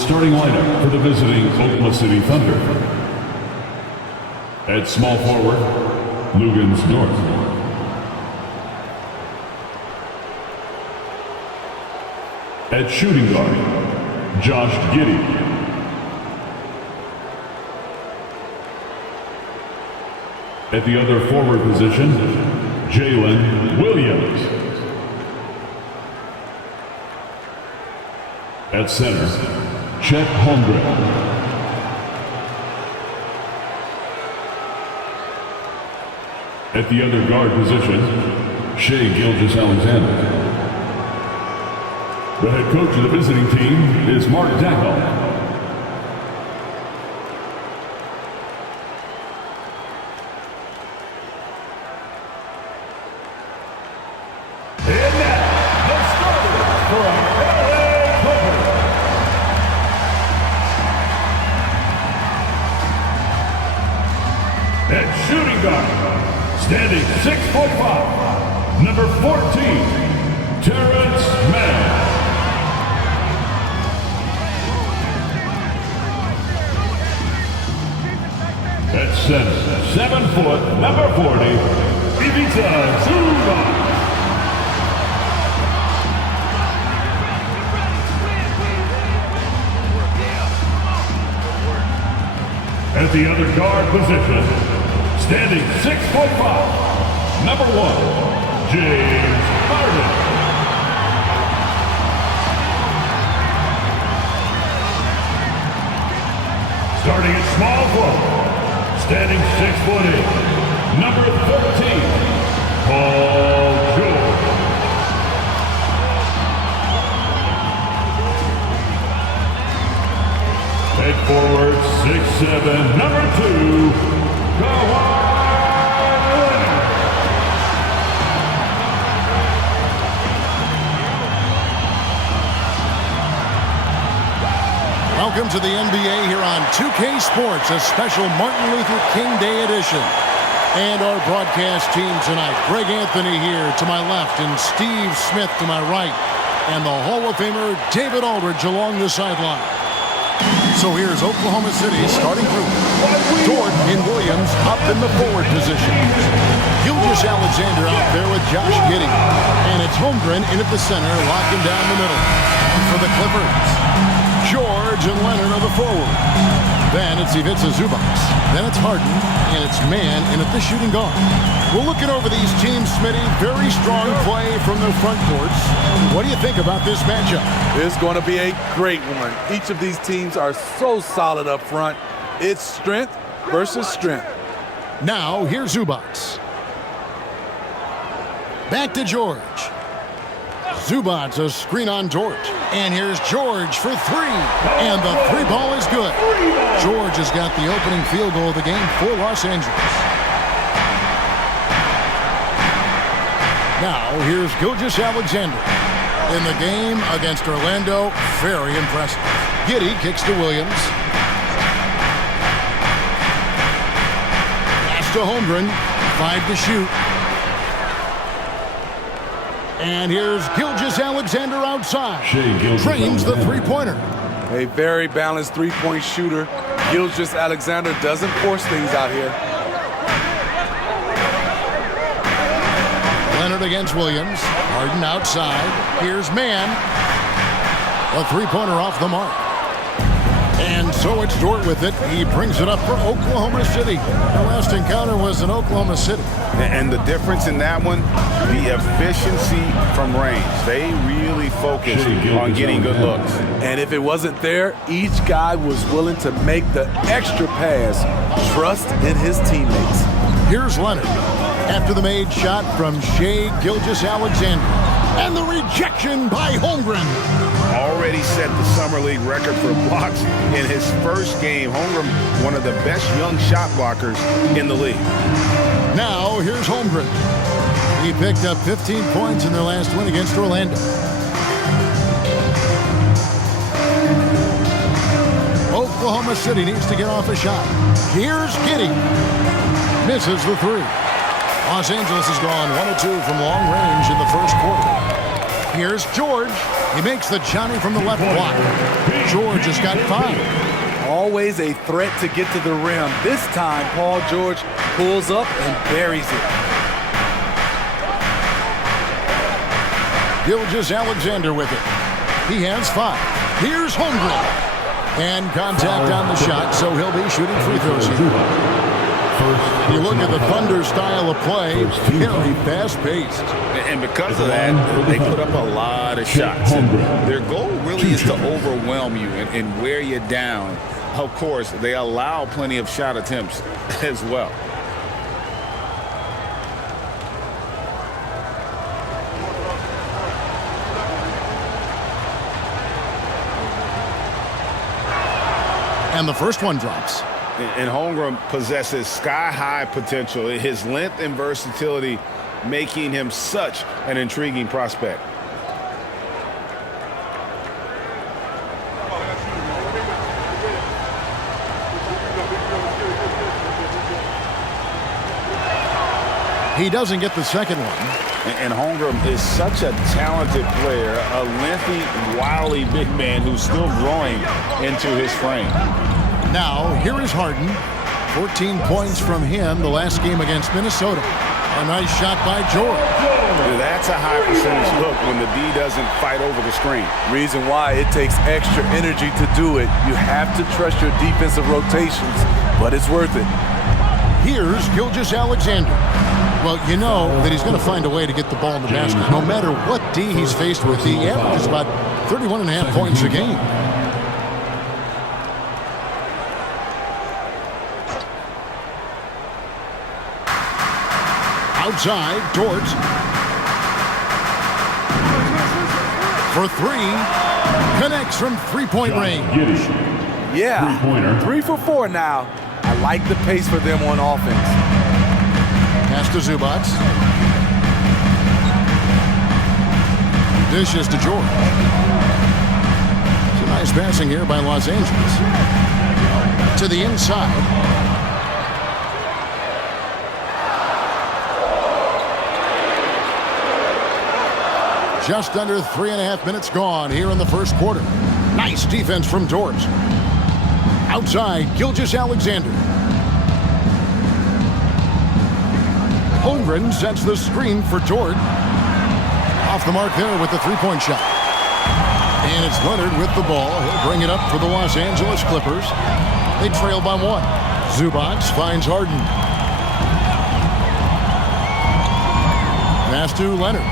starting lineup for the visiting Oklahoma City Thunder. At small forward, Lugans North. At shooting guard, Josh Giddey. At the other forward position, Jalen Williams. At center, Chet Holmgren. At the other guard position, Shai Gilgeous-Alexander. The head coach of the visiting team is Mark Dackle. At shooting guard, standing 6'5", number 14, Terrence Mann. At center, 7 foot, number 40, Ivica Zubac. At the other guard position, standing 6'5", number 1, James Harden. Starting at small forward, standing 6'8", number 13, Paul George. At forward, 6'7", number 2, Kawhi. Welcome to the NBA here on 2K Sports, a special Martin Luther King Day edition. And our broadcast team tonight, Greg Anthony here to my left and Steve Smith to my right. And the Hall of Famer David Aldridge along the sideline. So here's Oklahoma City starting group. Dort and Williams up in the forward positions. Gilgeous-Alexander out there with Josh Giddey. And it's Holmgren in at the center, locking down the middle. For the Clippers, George and Leonard are the forward. Then it's Ivica Zubac. Then it's Harden, and it's Mann in at the shooting guard. We're looking over these teams, Smitty. Very strong play from the front courts. What do you think about this matchup? It's going to be a great one. Each of these teams are so solid up front. It's strength versus strength. Now, here's Zubac. Back to George. Zubac, a screen on Dort. And here's George for 3. And the 3 ball is good. George has got the opening field goal of the game for Los Angeles. Now, here's Gilgeous-Alexander. In the game against Orlando, very impressive. Giddey kicks to Williams. Pass to Holmgren. 5 to shoot. And here's Gilgeous-Alexander outside. Trains the three-pointer. A very balanced three-point shooter. Gilgeous-Alexander doesn't force things out here. Leonard against Williams. Harden outside. Here's Mann. A three-pointer off the mark. And so it's Dort with it. He brings it up for Oklahoma City. The last encounter was in Oklahoma City. And the difference in that one, the efficiency from range. They really focused on getting good looks. And if it wasn't there, each guy was willing to make the extra pass. Trust in his teammates. Here's Leonard. After the made shot from Shai Gilgeous-Alexander. And the rejection by Holmgren. Already set the Summer League record for blocks in his first game. Holmgren, one of the best young shot blockers in the league. Now, here's Holmgren. He picked up 15 points in their last win against Orlando. Oklahoma City needs to get off a shot. Here's Giddey. Misses the 3. Los Angeles has gone 1 of 2 from long range in the first quarter. Here's George. He makes the Johnny from the left block. George has got 5. Always a threat to get to the rim. This time, Paul George pulls up and buries it. Gilgeous-Alexander with it. He has 5. Here's Holmgren. And contact on the shot, so he'll be shooting free throws here. You look at the Thunder style of play, very fast-paced. And because of that, they put up a lot of shots. And their goal really is to overwhelm you and wear you down. Of course, they allow plenty of shot attempts as well. And the first one drops. And Holmgren possesses sky-high potential. His length and versatility making him such an intriguing prospect. He doesn't get the second one. And Holmgren is such a talented player, a lengthy, wily big man who's still growing into his frame. Now, here is Harden. 14 points from him the last game against Minnesota. A nice shot by George. That's a high percentage look when the D doesn't fight over the screen. Reason why it takes extra energy to do it. You have to trust your defensive rotations, but it's worth it. Here's Gilgeous-Alexander. Well, you know that he's going to find a way to get the ball in the basket. No matter what D he's faced with, he averages about 31.5 points a game. Outside, Dort. For 3. Connects from three-point range. Yeah, 3 for 4 now. I like the pace for them on offense. Pass to Zubac. Dishes to George. It's a nice passing here by Los Angeles. To the inside. Just under 3.5 minutes gone here in the first quarter. Nice defense from Dort. Outside, Gilgeous-Alexander. Holmgren sets the screen for Dort. Off the mark there with the three-point shot. And it's Leonard with the ball. He'll bring it up for the Los Angeles Clippers. They trail by 1. Zubac finds Harden. Pass to Leonard.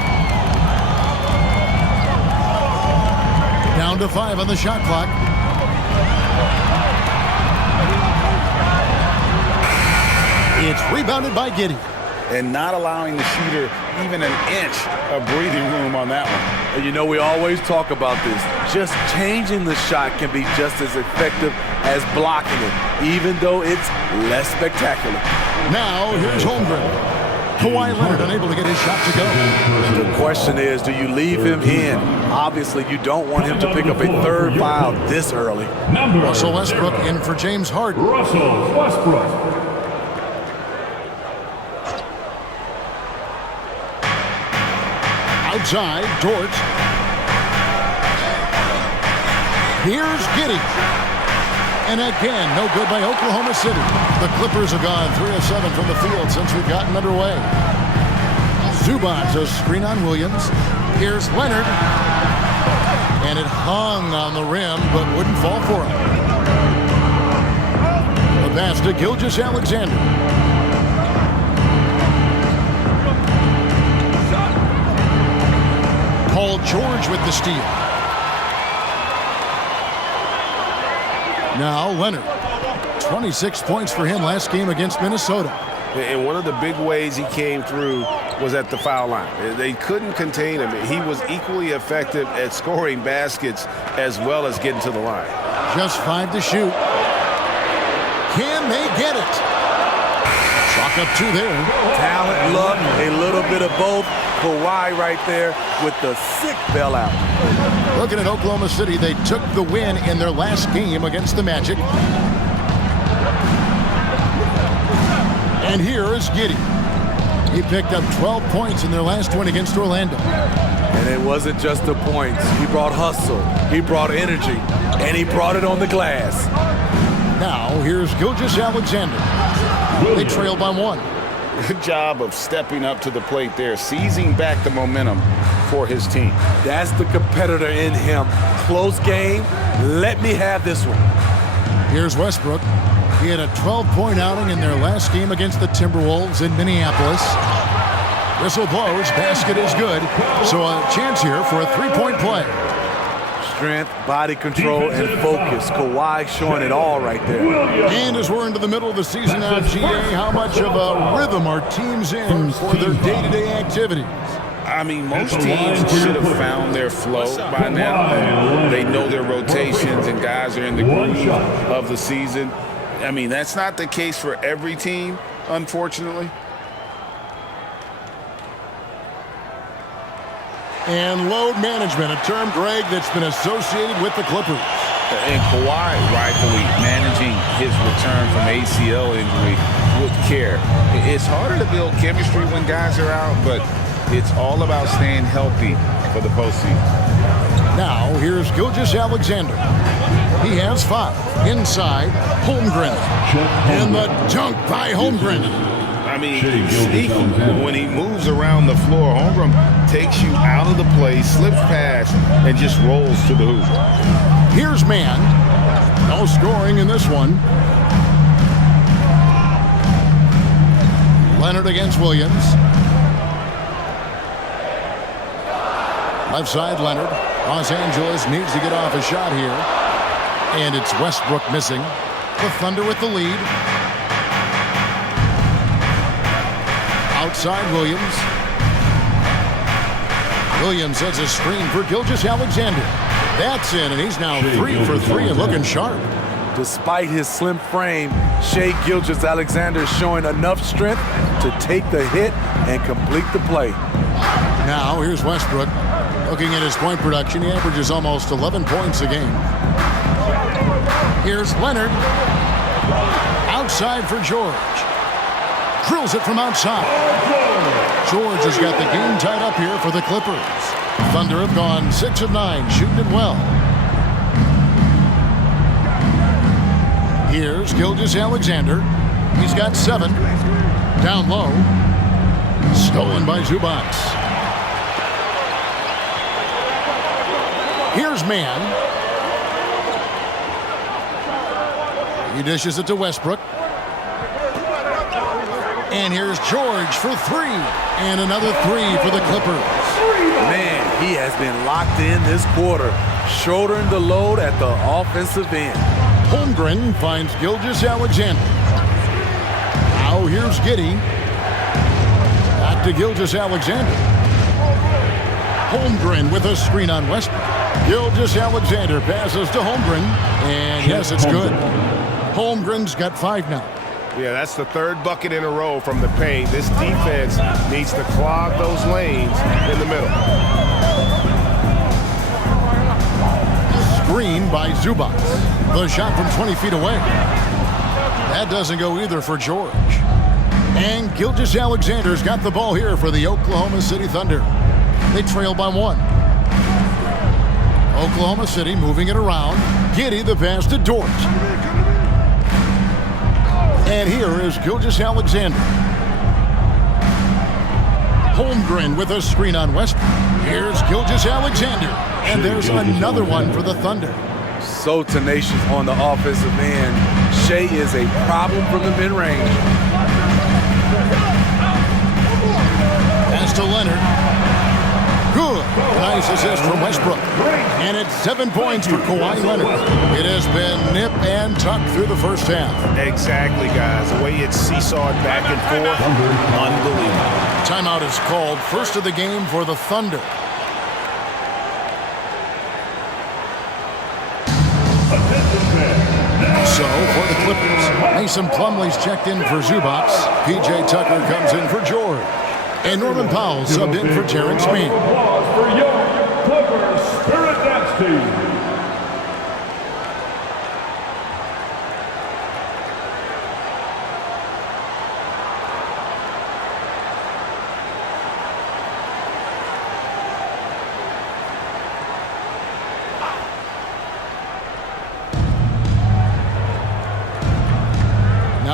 Down to 5 on the shot clock. It's rebounded by Giddey. And not allowing the shooter even an inch of breathing room on that one. And you know, we always talk about this. Just changing the shot can be just as effective as blocking it, even though it's less spectacular. Now, here's Holmgren. Kawhi Leonard unable to get his shot to go. The question is, do you leave him in? Obviously, you don't want him to pick up a third foul this early. Russell Westbrook in for James Harden. Russell Westbrook. Outside, Dort. Here's Giddey. And again, no good by Oklahoma City. The Clippers have gone 3 of 7 from the field since we've gotten underway. Zubac, a screen on Williams. Here's Leonard. And it hung on the rim, but wouldn't fall for him. The pass to Gilgeous-Alexander. Paul George with the steal. Now Leonard. 26 points for him last game against Minnesota. And one of the big ways he came through was at the foul line. They couldn't contain him. He was equally effective at scoring baskets as well as getting to the line. Just 5 to shoot. Can they get it? Chalk up 2 there. Talent, luck, a little bit of both. Kawhi right there with the sick bailout. Looking at Oklahoma City, they took the win in their last game against the Magic. And here is Giddey. He picked up 12 points in their last win against Orlando. And it wasn't just the points. He brought hustle, he brought energy, and he brought it on the glass. Now, here's Gilgeous-Alexander. They trail by 1. Good job of stepping up to the plate there, seizing back the momentum for his team. That's the competitor in him. Close game. Let me have this one. Here's Westbrook. He had a 12-point outing in their last game against the Timberwolves in Minneapolis. Whistle blows, basket is good, so a chance here for a 3-point play. Strength, body control, and focus. Kawhi showing it all right there. And as we're into the middle of the season now, GA, how much of a rhythm are teams in for their day-to-day activities? I mean, most teams should have found their flow by now. They know their rotations and guys are in the groove of the season. I mean, that's not the case for every team, unfortunately. And load management, a term, Greg, that's been associated with the Clippers. And Kawhi rightfully managing his return from ACL injury with care. It's harder to build chemistry when guys are out, but it's all about staying healthy for the postseason. Now, here's Gilgeous-Alexander. He has 5. Inside, Holmgren. And the dunk by Holmgren. I mean, sneaky. When he moves around the floor, Holmgren takes you out of the play, slips past, and just rolls to the hoop. Here's Mann. No scoring in this one. Leonard against Williams. Left side, Leonard. Los Angeles needs to get off a shot here. And it's Westbrook missing. The Thunder with the lead. Outside Williams. Williams sets a screen for Gilgeous-Alexander. That's in, and he's now 3 for 3 and looking sharp. Despite his slim frame, Shai Gilgeous-Alexander is showing enough strength to take the hit and complete the play. Now, here's Westbrook. Looking at his point production, he averages almost 11 points a game. Here's Leonard. Outside for George. Drills it from outside. George has got the game tied up here for the Clippers. Thunder have gone 6 of 9, shooting it well. Here's Gilgeous-Alexander. He's got 7. Down low. Stolen by Zubac. Here's Mann. He dishes it to Westbrook. And here's George for 3. And another 3 for the Clippers. Man, he has been locked in this quarter, shouldering the load at the offensive end. Holmgren finds Gilgeous-Alexander. Now here's Giddey. Back to Gilgeous-Alexander. Holmgren with a screen on Westbrook. Gilgeous-Alexander passes to Holmgren. And yes, it's good. Holmgren's got 5 now. Yeah, that's the 3rd bucket in a row from the paint. This defense needs to clog those lanes in the middle. Screen by Zubac. The shot from 20 feet away. That doesn't go either for George. And Gilgeous-Alexander's got the ball here for the Oklahoma City Thunder. They trail by 1. Oklahoma City moving it around. Giddey the pass to Dort. And here is Gilgeous-Alexander. Holmgren with a screen on Westbrook. Here's Gilgeous-Alexander. And there's another one for the Thunder. So tenacious on the offensive end. Shai is a problem from the mid-range. Pass to Leonard. Good. Nice assist from Westbrook. And it's 7 points for Kawhi Leonard. It has been nip and tuck through the first half. Exactly, guys. The way it's seesawed back and forth, unbelievable. Timeout is called. First of the game for the Thunder. So, for the Clippers, Mason Plumlee's checked in for Zubac. P.J. Tucker comes in for George. And Norman Powell subbed in for Terrence Mann. Applause for your Clippers Spirit Dance Team.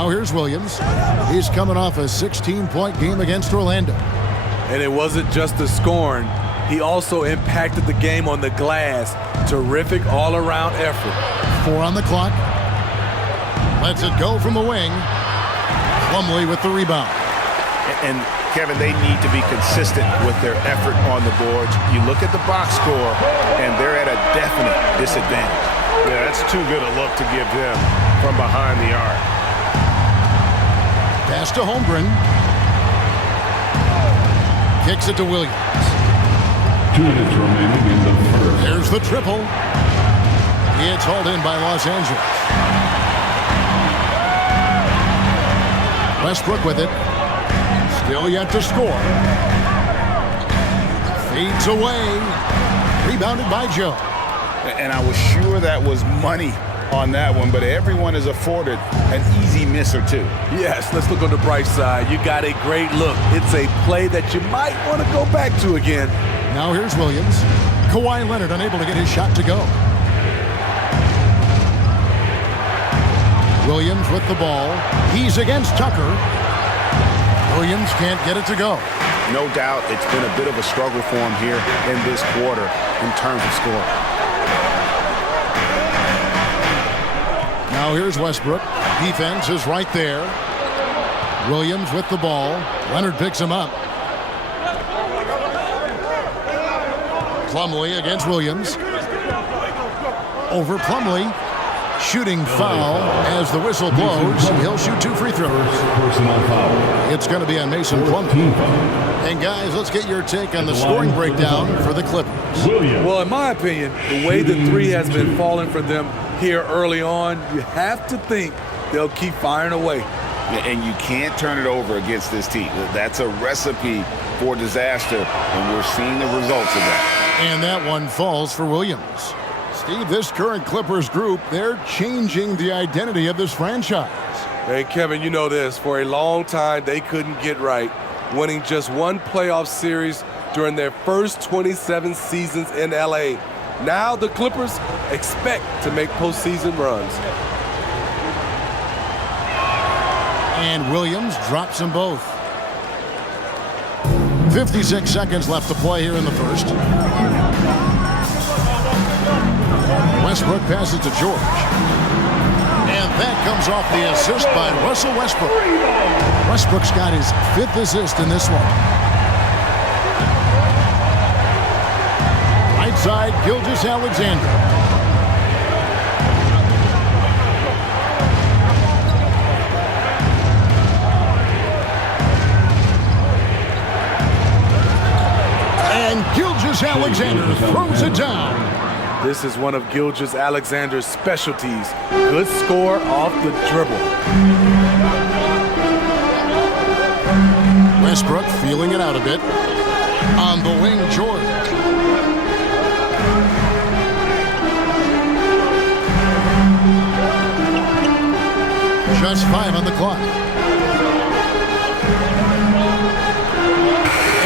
Now here's Williams. He's coming off a 16-point game against Orlando. And it wasn't just the scoring. He also impacted the game on the glass. Terrific all-around effort. 4 on the clock. Lets it go from the wing. Plumlee with the rebound. And Kevin, they need to be consistent with their effort on the boards. You look at the box score, and they're at a definite disadvantage. Yeah, that's too good a look to give them from behind the arc. Pass to Holmgren. Kicks it to Williams. 2 minutes remaining in the first. There's the triple. It's hauled in by Los Angeles. Westbrook with it. Still yet to score. Fades away. Rebounded by Joe. And I was sure that was money on that one, but everyone is afforded an easy miss or two. Yes, let's look on the bright side. You got a great look. It's a play that you might want to go back to again. Now here's Williams. Kawhi Leonard unable to get his shot to go. Williams with the ball. He's against Tucker. Williams can't get it to go. No doubt it's been a bit of a struggle for him here in this quarter in terms of scoring. Now here's Westbrook. Defense is right there. Williams with the ball. Leonard picks him up. Plumlee against Williams. Over Plumlee. Shooting foul as the whistle blows. He'll shoot 2 free throws. Personal foul. It's going to be on Mason Plumlee. And guys, let's get your take on the scoring breakdown for the Clippers. Williams. Well, in my opinion, the way the three has been falling for them here early on, you have to think they'll keep firing away. And you can't turn it over against this team. That's a recipe for disaster, and we're seeing the results of that. And that one falls for Williams. Steve, this current Clippers group, they're changing the identity of this franchise. Hey, Kevin, you know this. For a long time, they couldn't get right, winning just one playoff series during their first 27 seasons in L.A. Now the Clippers expect to make postseason runs. And Williams drops them both. 56 seconds left to play here in the first. Westbrook passes to George. And that comes off the assist by Russell Westbrook. Westbrook's got his 5th assist in this one. Right side, Gilgeous-Alexander. And Gilgeous-Alexander throws it down. This is one of Gilgeous-Alexander's specialties. Good score off the dribble. Westbrook feeling it out a bit. On the wing, George. Just 5 on the clock.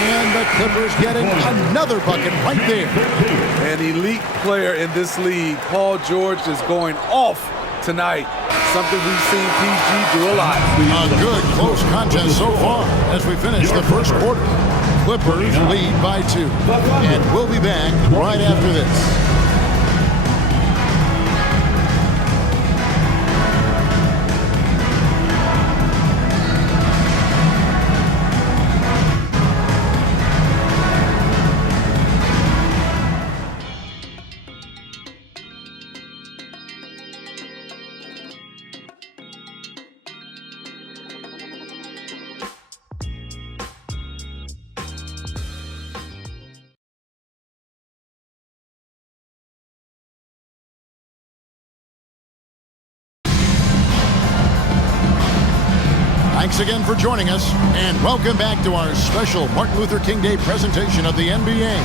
And the Clippers getting another bucket right there. An elite player in this league, Paul George, is going off tonight. Something we've seen PG do a lot. A good close contest so far as we finish the first quarter. Clippers lead by 2. And we'll be back right after this. Thanks again for joining us, and welcome back to our special Martin Luther King Day presentation of the NBA.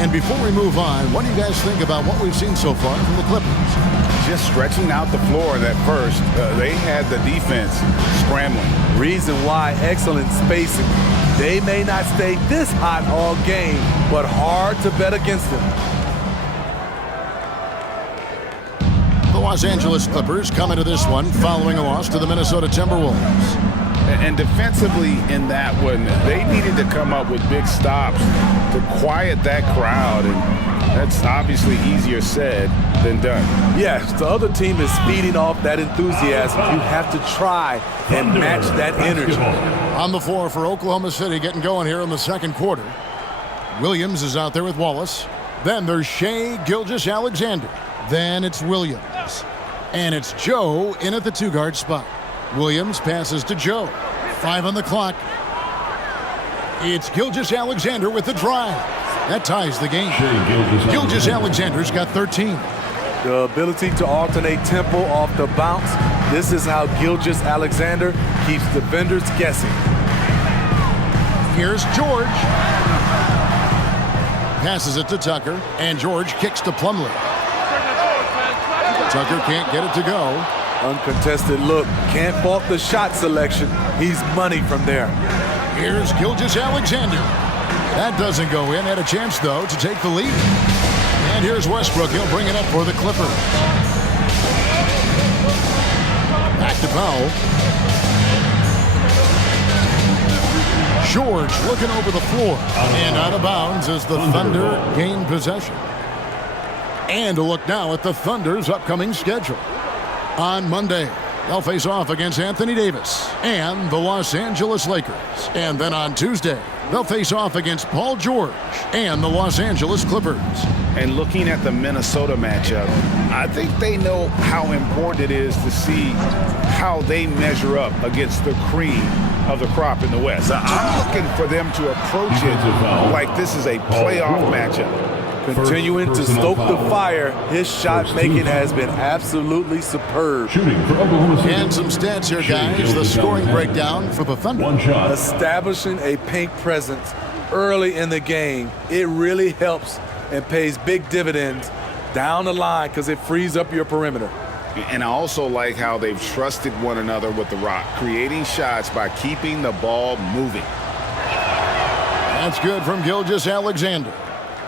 And before we move on, what do you guys think about what we've seen so far from the Clippers? Just stretching out the floor that first, they had the defense scrambling. Reason why, excellent spacing. They may not stay this hot all game, but hard to bet against them. The Los Angeles Clippers come into this one following a loss to the Minnesota Timberwolves. And defensively in that one, they needed to come up with big stops to quiet that crowd, and that's obviously easier said than done. Yes, the other team is feeding off that enthusiasm. You have to try and match that energy. On the floor for Oklahoma City, getting going here in the second quarter. Williams is out there with Wallace. Then there's Shai Gilgeous-Alexander. Then it's Williams. And it's Joe in at the two-guard spot. Williams passes to Joe. 5 on the clock. It's Gilgeous-Alexander with the drive. That ties the game. Gilgeous-Alexander's got 13. The ability to alternate tempo off the bounce. This is how Gilgeous-Alexander keeps defenders guessing. Here's George. Passes it to Tucker, and George kicks to Plumlee. Tucker can't get it to go. Uncontested look. Can't fault the shot selection. He's money from there. Here's Gilgeous-Alexander. That doesn't go in. Had a chance, though, to take the lead. And here's Westbrook. He'll bring it up for the Clippers. Back to Powell. George looking over the floor. And out of bounds as the Thunder gain possession. And a look now at the Thunder's upcoming schedule. On Monday, they'll face off against Anthony Davis and the Los Angeles Lakers. And then on Tuesday, they'll face off against Paul George and the Los Angeles Clippers. And looking at the Minnesota matchup, I think they know how important it is to see how they measure up against the cream of the crop in the West. I'm looking for them to approach it like this is a playoff matchup. Continuing to stoke the fire, his shot making has been absolutely superb. And some stats here, guys. The scoring breakdown for the Thunder. Establishing a paint presence early in the game, it really helps and pays big dividends down the line because it frees up your perimeter. And I also like how they've trusted one another with the rock, creating shots by keeping the ball moving. That's good from Gilgeous-Alexander.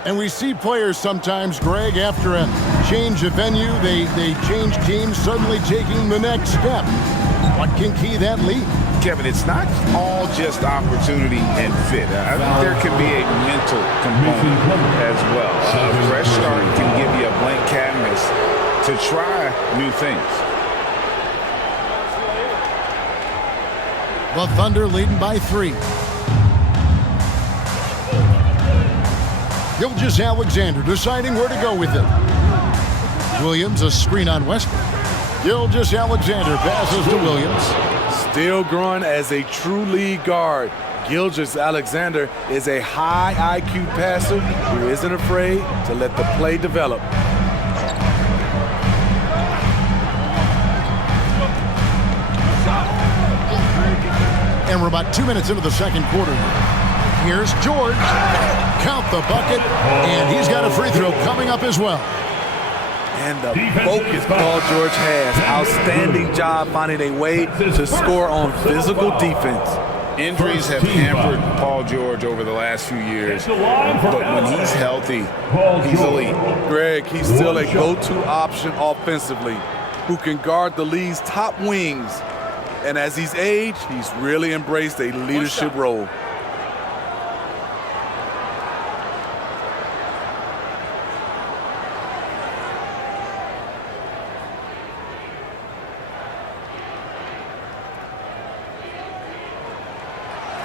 And we see players sometimes, Greg, after a change of venue, they change teams, suddenly taking the next step. What can key that lead? Kevin, it's not all just opportunity and fit. I think there can be a mental component as well. A fresh start can give you a blank canvas to try new things. The Thunder leading by 3. Gilgeous-Alexander deciding where to go with it. Williams, a screen on Westbrook. Gilgeous-Alexander passes to Williams. Still growing as a true lead guard, Gilgeous-Alexander is a high IQ passer who isn't afraid to let the play develop. And we're about 2 minutes into the second quarter. Here's George. Count the bucket. And he's got a free throw coming up as well. And the focus Paul George has. Outstanding job finding a way to score on physical defense. Injuries have hampered Paul George over the last few years, but when he's healthy, he's elite. Greg, he's still a go-to option offensively who can guard the league's top wings. And as he's aged, he's really embraced a leadership role.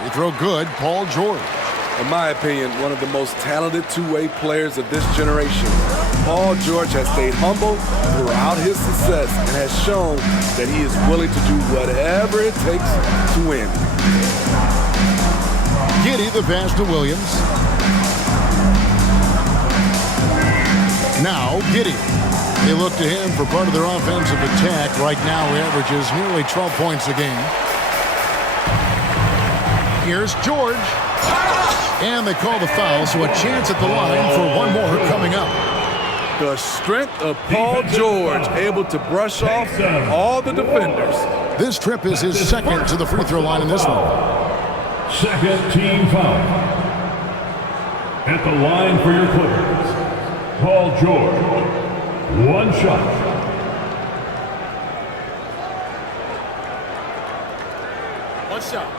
They throw good, Paul George. In my opinion, one of the most talented two-way players of this generation. Paul George has stayed humble throughout his success and has shown that he is willing to do whatever it takes to win. Giddey, the pass to Williams. Now Giddey. They look to him for part of their offensive attack. Right now he averages nearly 12 points a game. Here's George. And they call the foul, so a chance at the line for one more coming up. The strength of Paul George, able to brush off all the defenders. This trip is his second to the free throw line in this one. Second team foul. At the line for your Clippers, Paul George. One shot. One shot.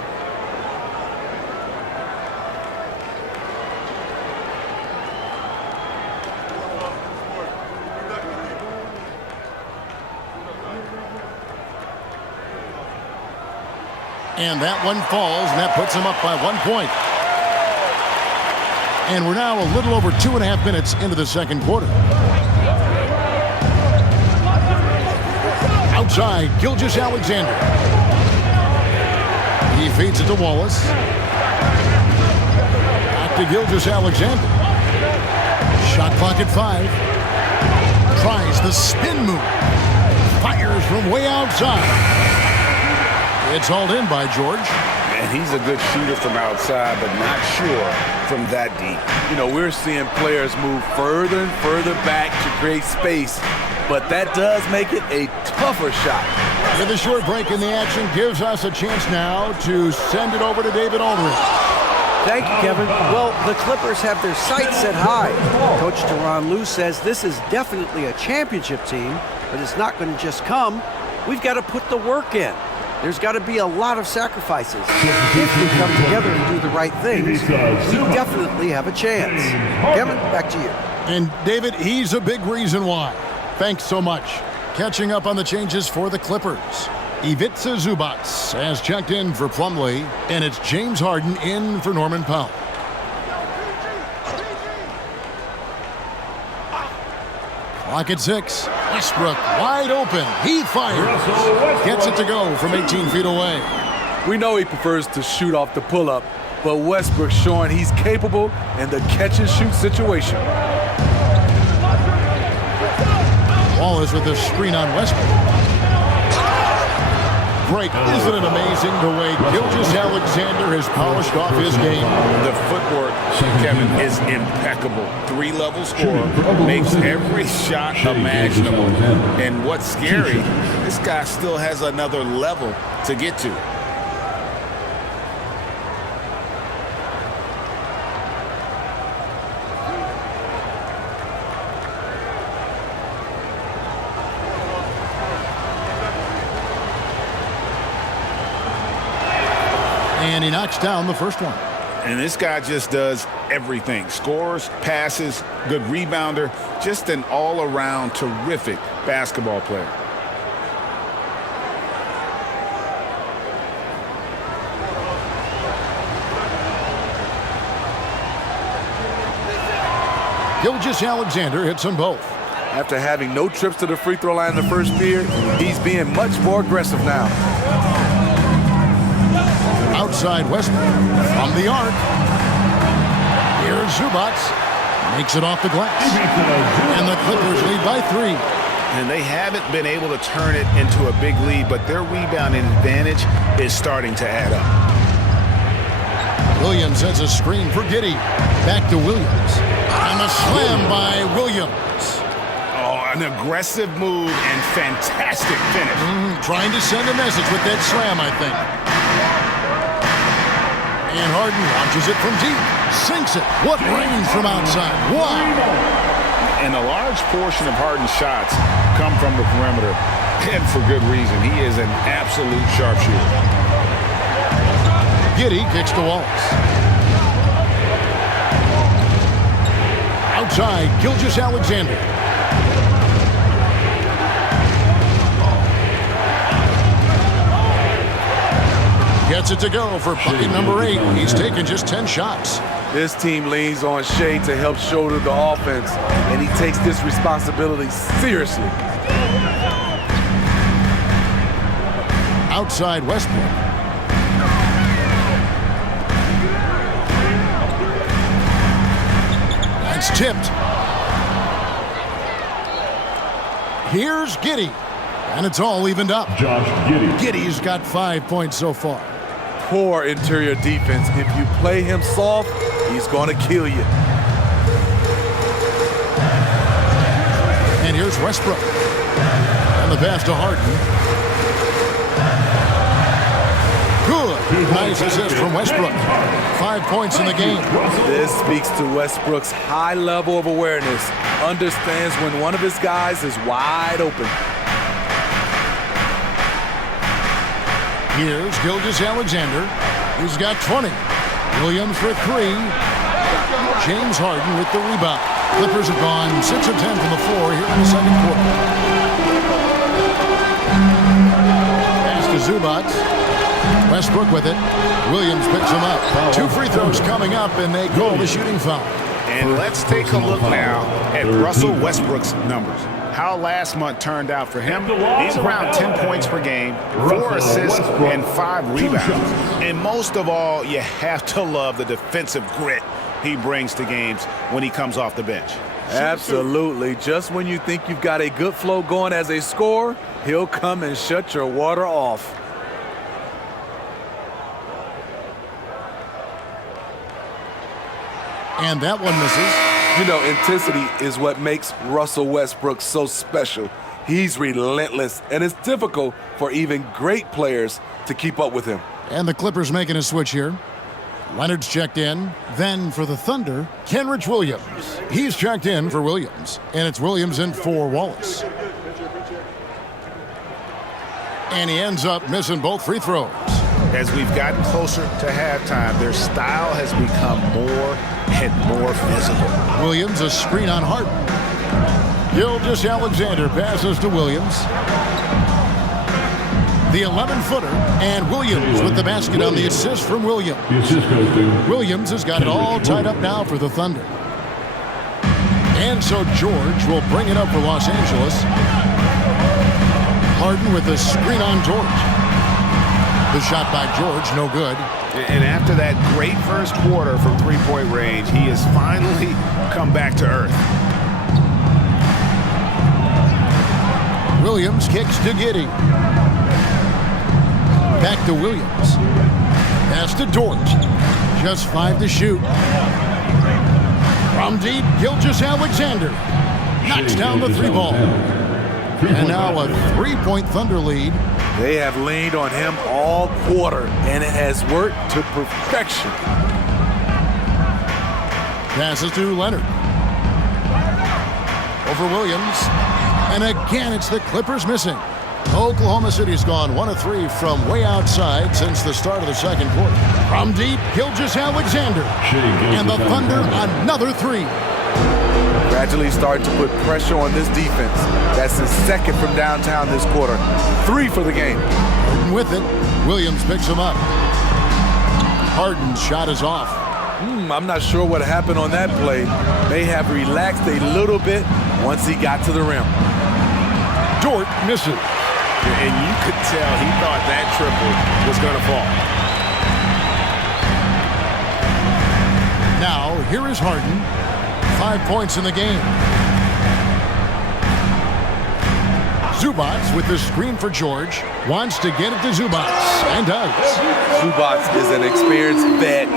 And that one falls, and that puts him up by 1 point. And we're now a little over 2.5 minutes into the second quarter. Outside, Gilgeous-Alexander. He feeds it to Wallace. Back to Gilgeous-Alexander. Shot clock at 5. Tries the spin move. Fires from way outside. It's hauled in by George. And he's a good shooter from outside, but not sure from that deep. You know, we're seeing players move further and further back to create space, but that does make it a tougher shot. And the short break in the action gives us a chance now to send it over to David Aldridge. Thank you, Kevin. Well, the Clippers have their sights set high. Coach Tyronn Lue says this is definitely a championship team, but it's not going to just come. We've got to put the work in. There's got to be a lot of sacrifices. If we come together and do the right things, we definitely have a chance. Kevin, back to you. And David, he's a big reason why. Thanks so much. Catching up on the changes for the Clippers. Ivica Zubac has checked in for Plumlee, and it's James Harden in for Norman Powell. Clock at 6. Westbrook wide open. He fires. Gets it to go from 18 feet away. We know he prefers to shoot off the pull-up, but Westbrook's showing he's capable in the catch-and-shoot situation. Wallace with a screen on Westbrook. Great. Isn't it amazing the way Gilgeous-Alexander has polished off his game? The footwork, Kevin, is impeccable. 3-level scorer, makes every shot imaginable. And what's scary, this guy still has another level to get to. And he knocks down the first one. And this guy just does everything. Scores, passes, good rebounder, just an all-around terrific basketball player. Gilgeous-Alexander hits them both. After having no trips to the free throw line in the first period, he's being much more aggressive now. Outside Westbrook from the arc. Here's Zubac. Makes it off the glass. And the Clippers lead by 3. And they haven't been able to turn it into a big lead, but their rebounding advantage is starting to add up. Williams sends a screen for Giddey. Back to Williams. And a slam by Williams. Oh, an aggressive move and fantastic finish. Trying to send a message with that slam, I think. And Harden launches it from deep. Sinks it. What range from outside. Wow. And a large portion of Harden's shots come from the perimeter. And for good reason. He is an absolute sharpshooter. Giddey kicks to Wallace. Outside, Gilgeous-Alexander. Gets it to go for bucket number 8. He's taken just 10 shots. This team leans on Shea to help shoulder the offense, and he takes this responsibility seriously. Outside Westbrook. It's tipped. Here's Giddey. And it's all evened up. Josh Giddey. Giddey's got 5 points so far. Poor interior defense. If you play him soft, he's going to kill you. And here's Westbrook. And the pass to Harden. Good. Nice assist from Westbrook. 5 points in the game. This speaks to Westbrook's high level of awareness. Understands when one of his guys is wide open. Here's Gilgeous-Alexander. He's got 20. Williams for 3. James Harden with the rebound. Clippers have gone 6 of 10 from the floor here in the second quarter. Pass to Zubats. Westbrook with it. Williams picks him up. 2 free throws coming up, and they call the shooting foul. And let's take a look now at Russell Westbrook's numbers. How last month turned out for him. He's around 10 points per game, 4 assists, and 5 rebounds. And most of all, you have to love the defensive grit he brings to games when he comes off the bench. Absolutely. Just when you think you've got a good flow going as a scorer, he'll come and shut your water off. And that one misses. You know, intensity is what makes Russell Westbrook so special. He's relentless, and it's difficult for even great players to keep up with him. And the Clippers making a switch here. Leonard's checked in. Then for the Thunder, Kenrich Williams. He's checked in for Williams. And it's Williams in for Wallace. And he ends up missing both free throws. As we've gotten closer to halftime, their style has become more and more physical. Williams, a screen on Harden. Gilgeous-Alexander passes to Williams. The 11-footer, and Williams with the basket on the assist from Williams. Williams has got it all tied up now for the Thunder. And so George will bring it up for Los Angeles. Harden with the screen on George. The shot by George, no good. And after that great first quarter from three-point range, he has finally come back to earth. Williams kicks to Giddey. Back to Williams. Pass to Dort. Just 5 to shoot. From deep, Gilgeous-Alexander knocks down the 3-ball. And now a 3-point Thunder lead. They have leaned on him all quarter, and it has worked to perfection. Passes to Leonard. Over Williams. And again, it's the Clippers missing. Oklahoma City's gone 1 of 3 from way outside since the start of the second quarter. From deep, Gilgeous-Alexander. And the Thunder, another 3. Gradually starting to put pressure on this defense. That's his second from downtown this quarter. 3 for the game. Harden with it. Williams picks him up. Harden's shot is off. I'm not sure what happened on that play. May have relaxed a little bit once he got to the rim. Dort misses. And you could tell he thought that triple was going to fall. Now, here is Harden. 5 points in the game. Zubats with the screen for George. Wants to get it to Zubats, and does. Zubats is an experienced vet.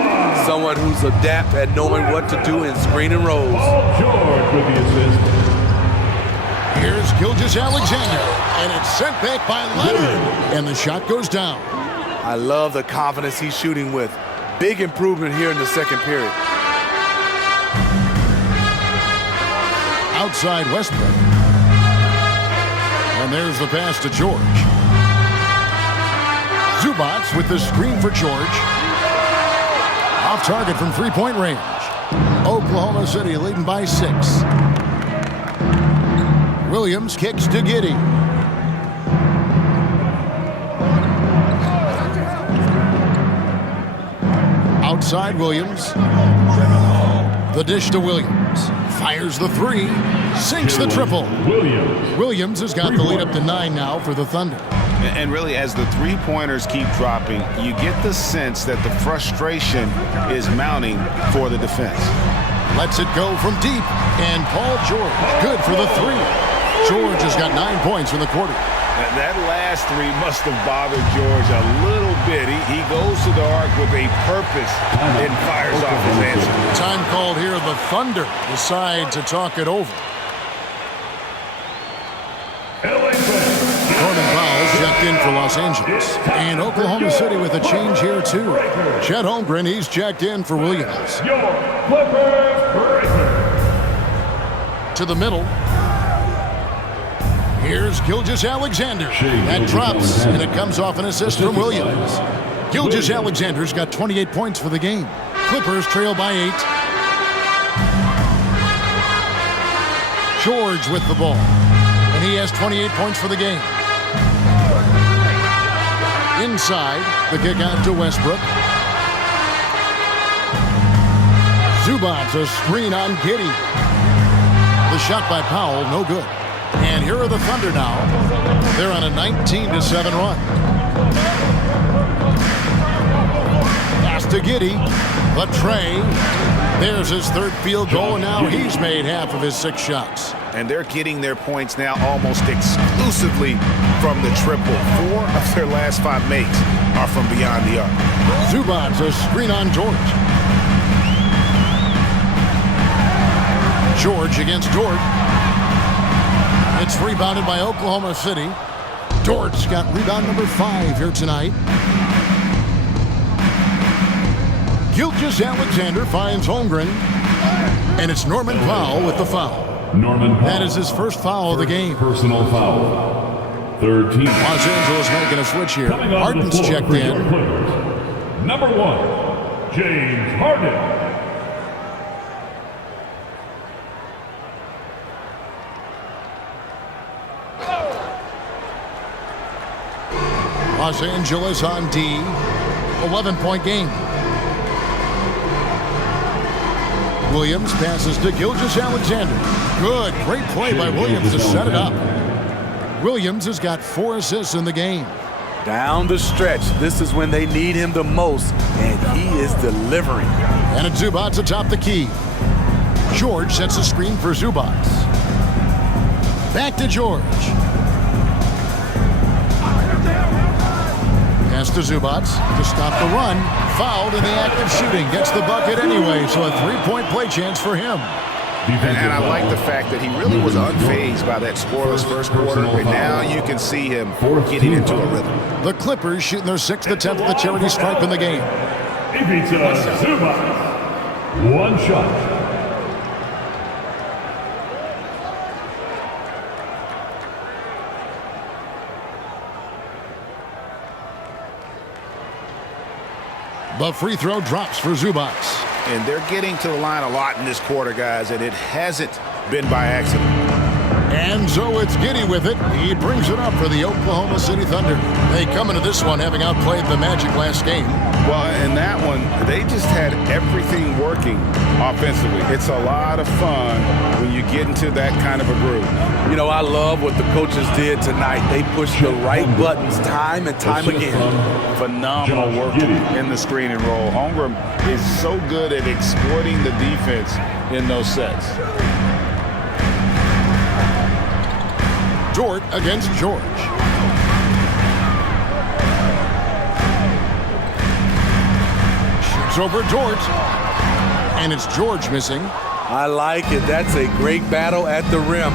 Someone who's adept at knowing what to do in screen and rolls. George with the assist. Here's Gilgeous-Alexander, and it's sent back by Leonard. And the shot goes down. I love the confidence he's shooting with. Big improvement here in the second period. Outside Westbrook. And there's the pass to George. Zubats with the screen for George. Off target from 3-point range. Oklahoma City leading by 6. Williams kicks to Giddey. Outside Williams. The dish to Williams. Fires the 3. Sinks the triple. Williams has got the lead up to 9 now for the Thunder. And really, as the three-pointers keep dropping, you get the sense that the frustration is mounting for the defense. Lets it go from deep. And Paul George, good for the 3. George has got 9 points in the quarter. That last 3 must have bothered George a little bit. He goes to the arc with a purpose and fires off his answer. Time called here. The Thunder decide to talk it over. Norman Powell's checked in for Los Angeles. And Oklahoma City with a change here, too. Chet Holmgren, he's checked in for Williams. Your Clippers breaker. To the middle. Here's Gilgeous-Alexander. That drops, and it comes off an assist from Williams. Gilgeous-Alexander's got 28 points for the game. Clippers trail by 8. George with the ball, and he has 28 points for the game. Inside, the kick out to Westbrook. Zubac, a screen on Giddey. The shot by Powell, no good. And here are the Thunder now. They're on a 19-7 run. Pass to Giddey. The tray. There's his third field goal, and now he's made half of his 6 shots. And they're getting their points now almost exclusively from the triple. 4 of their last 5 makes are from beyond the arc. Zubac, a screen on George. George against Dort. It's rebounded by Oklahoma City. Dort's got rebound number 5 here tonight. Gilgeous-Alexander finds Holmgren. And it's Norman Powell with the foul. Norman Powell. That is his first foul of the game. Personal foul. Third team. Los Angeles making a switch here. Harden's checked in. Number 1, James Harden. Los Angeles on D. 11-point game. Williams passes to Gilgeous-Alexander. Good, great play by Williams to set it up. Williams has got 4 assists in the game. Down the stretch, this is when they need him the most, and he is delivering. And it's Zubac atop the key. George sets a screen for Zubac. Back to George. Pass to Zubac to stop the run. Fouled in the act of shooting. Gets the bucket anyway, so a 3-point play chance for him. And I like the fact that he really was unfazed by that scoreless first quarter, and now you can see him getting into a rhythm. The Clippers shooting their 6th attempt at the charity stripe in the game. Ivica Zubac. 1 shot. The free throw drops for Zubac. And they're getting to the line a lot in this quarter, guys, and it hasn't been by accident. And so it's Giddey with it. He brings it up for the Oklahoma City Thunder. They come into this one having outplayed the Magic last game. Well, in that one, they just had everything working offensively. It's a lot of fun when you get into that kind of a groove. You know, I love what the coaches did tonight. They pushed the right buttons time and time again. Phenomenal work in the screen and roll. Holmgren is so good at exploiting the defense in those sets. Dort against George. Shoots over Dort. And it's George missing. I like it. That's a great battle at the rim.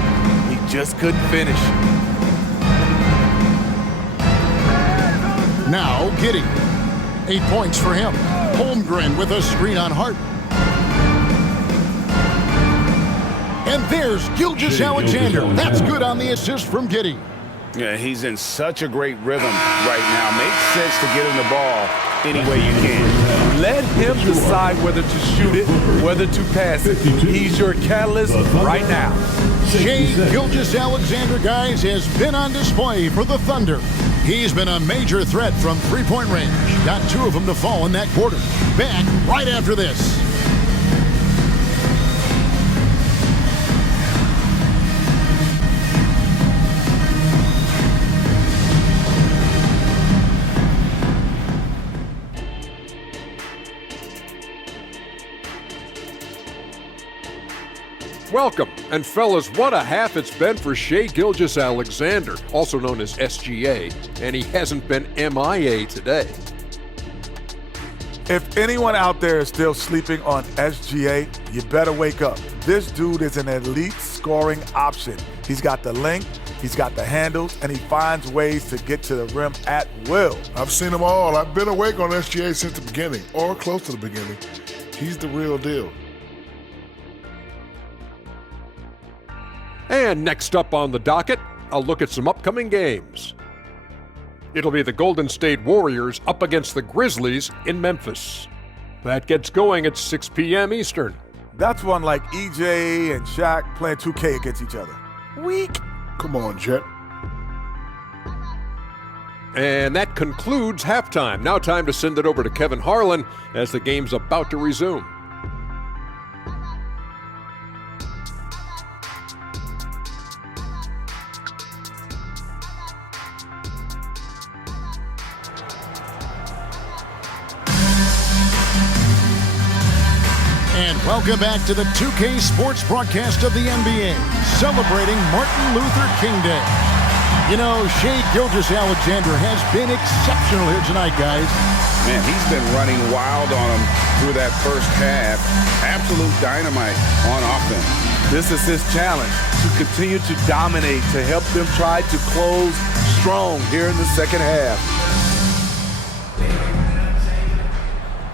He just couldn't finish. Now Giddey. 8 points for him. Holmgren with a screen on Hart. And there's Gilgeous-Alexander. That's good on the assist from Giddey. Yeah, he's in such a great rhythm right now. Makes sense to get him the ball any way you can. Let him decide whether to shoot it, whether to pass it. He's your catalyst right now. Shai Gilgeous-Alexander, guys, has been on display for the Thunder. He's been a major threat from three-point range. Got 2 of them to fall in that quarter. Back right after this. Welcome, and fellas, what a half it's been for Shai Gilgeous-Alexander, also known as SGA, and he hasn't been MIA today. If anyone out there is still sleeping on SGA, you better wake up. This dude is an elite scoring option. He's got the length, he's got the handles, and he finds ways to get to the rim at will. I've seen them all. I've been awake on SGA since the beginning, or close to the beginning. He's the real deal. And next up on the docket, a look at some upcoming games. It'll be the Golden State Warriors up against the Grizzlies in Memphis. That gets going at 6 p.m. Eastern. That's one like EJ and Shaq playing 2K against each other. Weak. Come on, Jet. And that concludes halftime. Now time to send it over to Kevin Harlan as the game's about to resume. And welcome back to the 2K Sports broadcast of the NBA, celebrating Martin Luther King Day. You know, Shai Gilgeous-Alexander has been exceptional here tonight, guys. Man, he's been running wild on them through that first half. Absolute dynamite on offense. This is his challenge, to continue to dominate, to help them try to close strong here in the second half.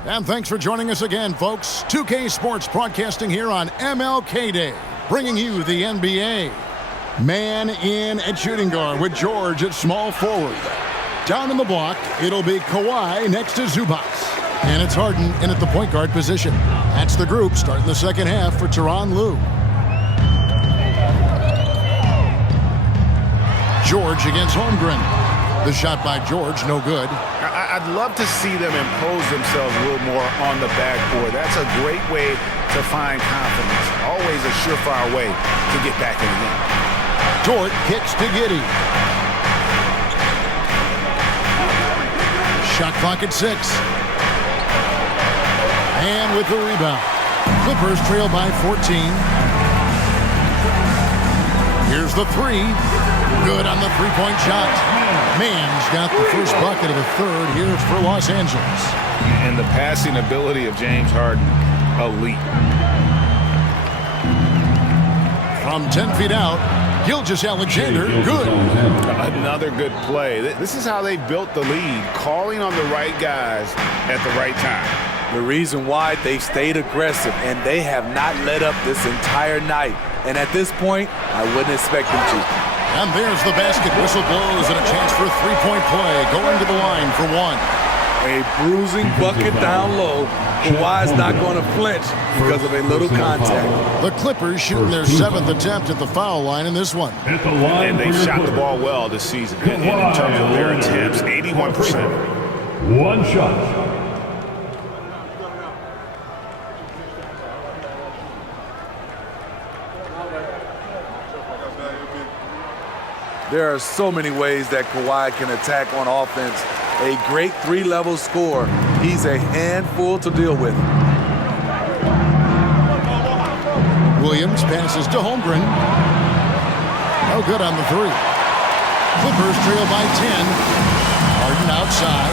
And thanks for joining us again, folks. 2K Sports broadcasting here on MLK Day, bringing you the NBA. Man in at shooting guard with George at small forward. Down in the block, it'll be Kawhi next to Zubac. And it's Harden in at the point guard position. That's the group starting the second half for Tyronn Lue. George against Holmgren. The shot by George, no good. I'd love to see them impose themselves a little more on the backboard. That's a great way to find confidence. Always a surefire way to get back in the game. Dort kicks to Giddey. Shot clock at 6. And with the rebound, Clippers trail by 14. Here's the three. Good on the three-point shot. Mann's got the first bucket of the third here for Los Angeles. And the passing ability of James Harden, elite. From 10 feet out, Gilgeous-Alexander, good. Another good play. This is how they built the lead, calling on the right guys at the right time. The reason why they stayed aggressive, and they have not let up this entire night. And at this point, I wouldn't expect them to. And there's the basket. Whistle blows and a chance for a three-point play. Going to the line for one. A bruising bucket down low. Kawhi's not going to flinch because of a little contact. The Clippers shooting their 7th attempt at the foul line in this one. And they shot the ball well this season. In terms of their attempts, 81%. One shot. There are so many ways that Kawhi can attack on offense. A great three-level scorer. He's a handful to deal with. Williams passes to Holmgren. No good on the three. Clippers trail by 10. Harden outside.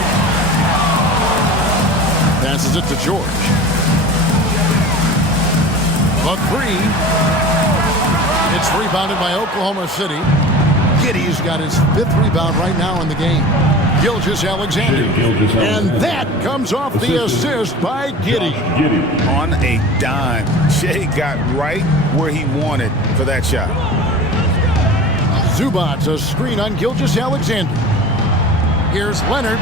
Passes it to George. The three. It's rebounded by Oklahoma City. Giddey's got his 5th rebound right now in the game. Gilgeous-Alexander. And that comes off the assist by Giddey. On a dime. Shai got right where he wanted for that shot. Zubac, a screen on Gilgeous-Alexander. Here's Leonard.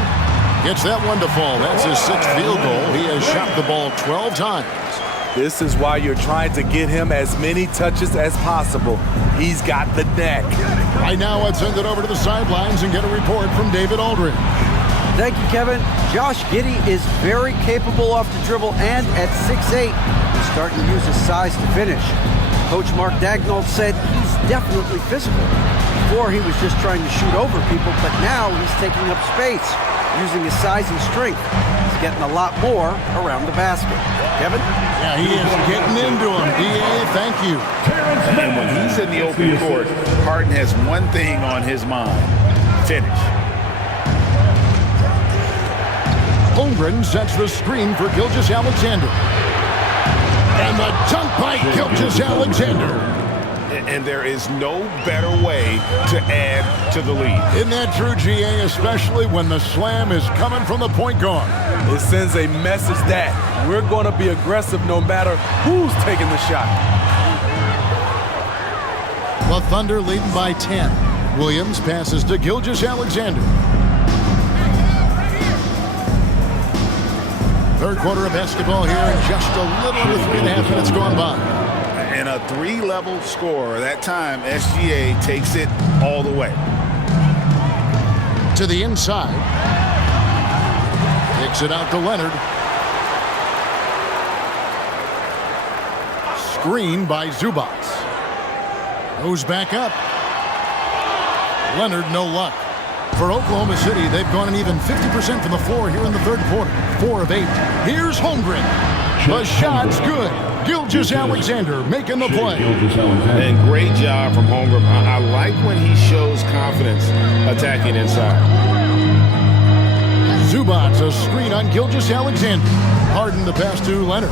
Gets that one to fall. That's his 6th field goal. He has shot the ball 12 times. This is why you're trying to get him as many touches as possible. He's got the neck. Right now, let's send it over to the sidelines and get a report from David Aldridge. Thank you, Kevin. Josh Giddey is very capable off the dribble, and at 6'8", he's starting to use his size to finish. Coach Mark Daigneault said he's definitely physical. Before, he was just trying to shoot over people, but now he's taking up space, using his size and strength. He's getting a lot more around the basket. Kevin? Yeah, he is getting into him. D.A., thank you. And when he's in the open court, Harden has one thing on his mind: finish. Holmgren sets the screen for Gilgeous-Alexander. And the dunk by Gilgeous-Alexander. And there is no better way to add to the lead. Isn't that true, GA, especially when the slam is coming from the point guard? It sends a message that we're going to be aggressive no matter who's taking the shot. The Thunder leading by 10. Williams passes to Gilgeous-Alexander. Third quarter of basketball here, and just a little over 3.5 minutes gone by. And a 3-level score. That time, SGA takes it all the way. To the inside. Kicks it out to Leonard. Screen by Zubac. Goes back up. Leonard, no luck. For Oklahoma City, they've gone an even 50% from the floor here in the third quarter. 4 of 8. Here's Holmgren. The shot's good. Gilgeous-Alexander making the play. And great job from Holmgren. I like when he shows confidence attacking inside. Zubac, a screen on Gilgeous-Alexander. Harden the pass to Leonard.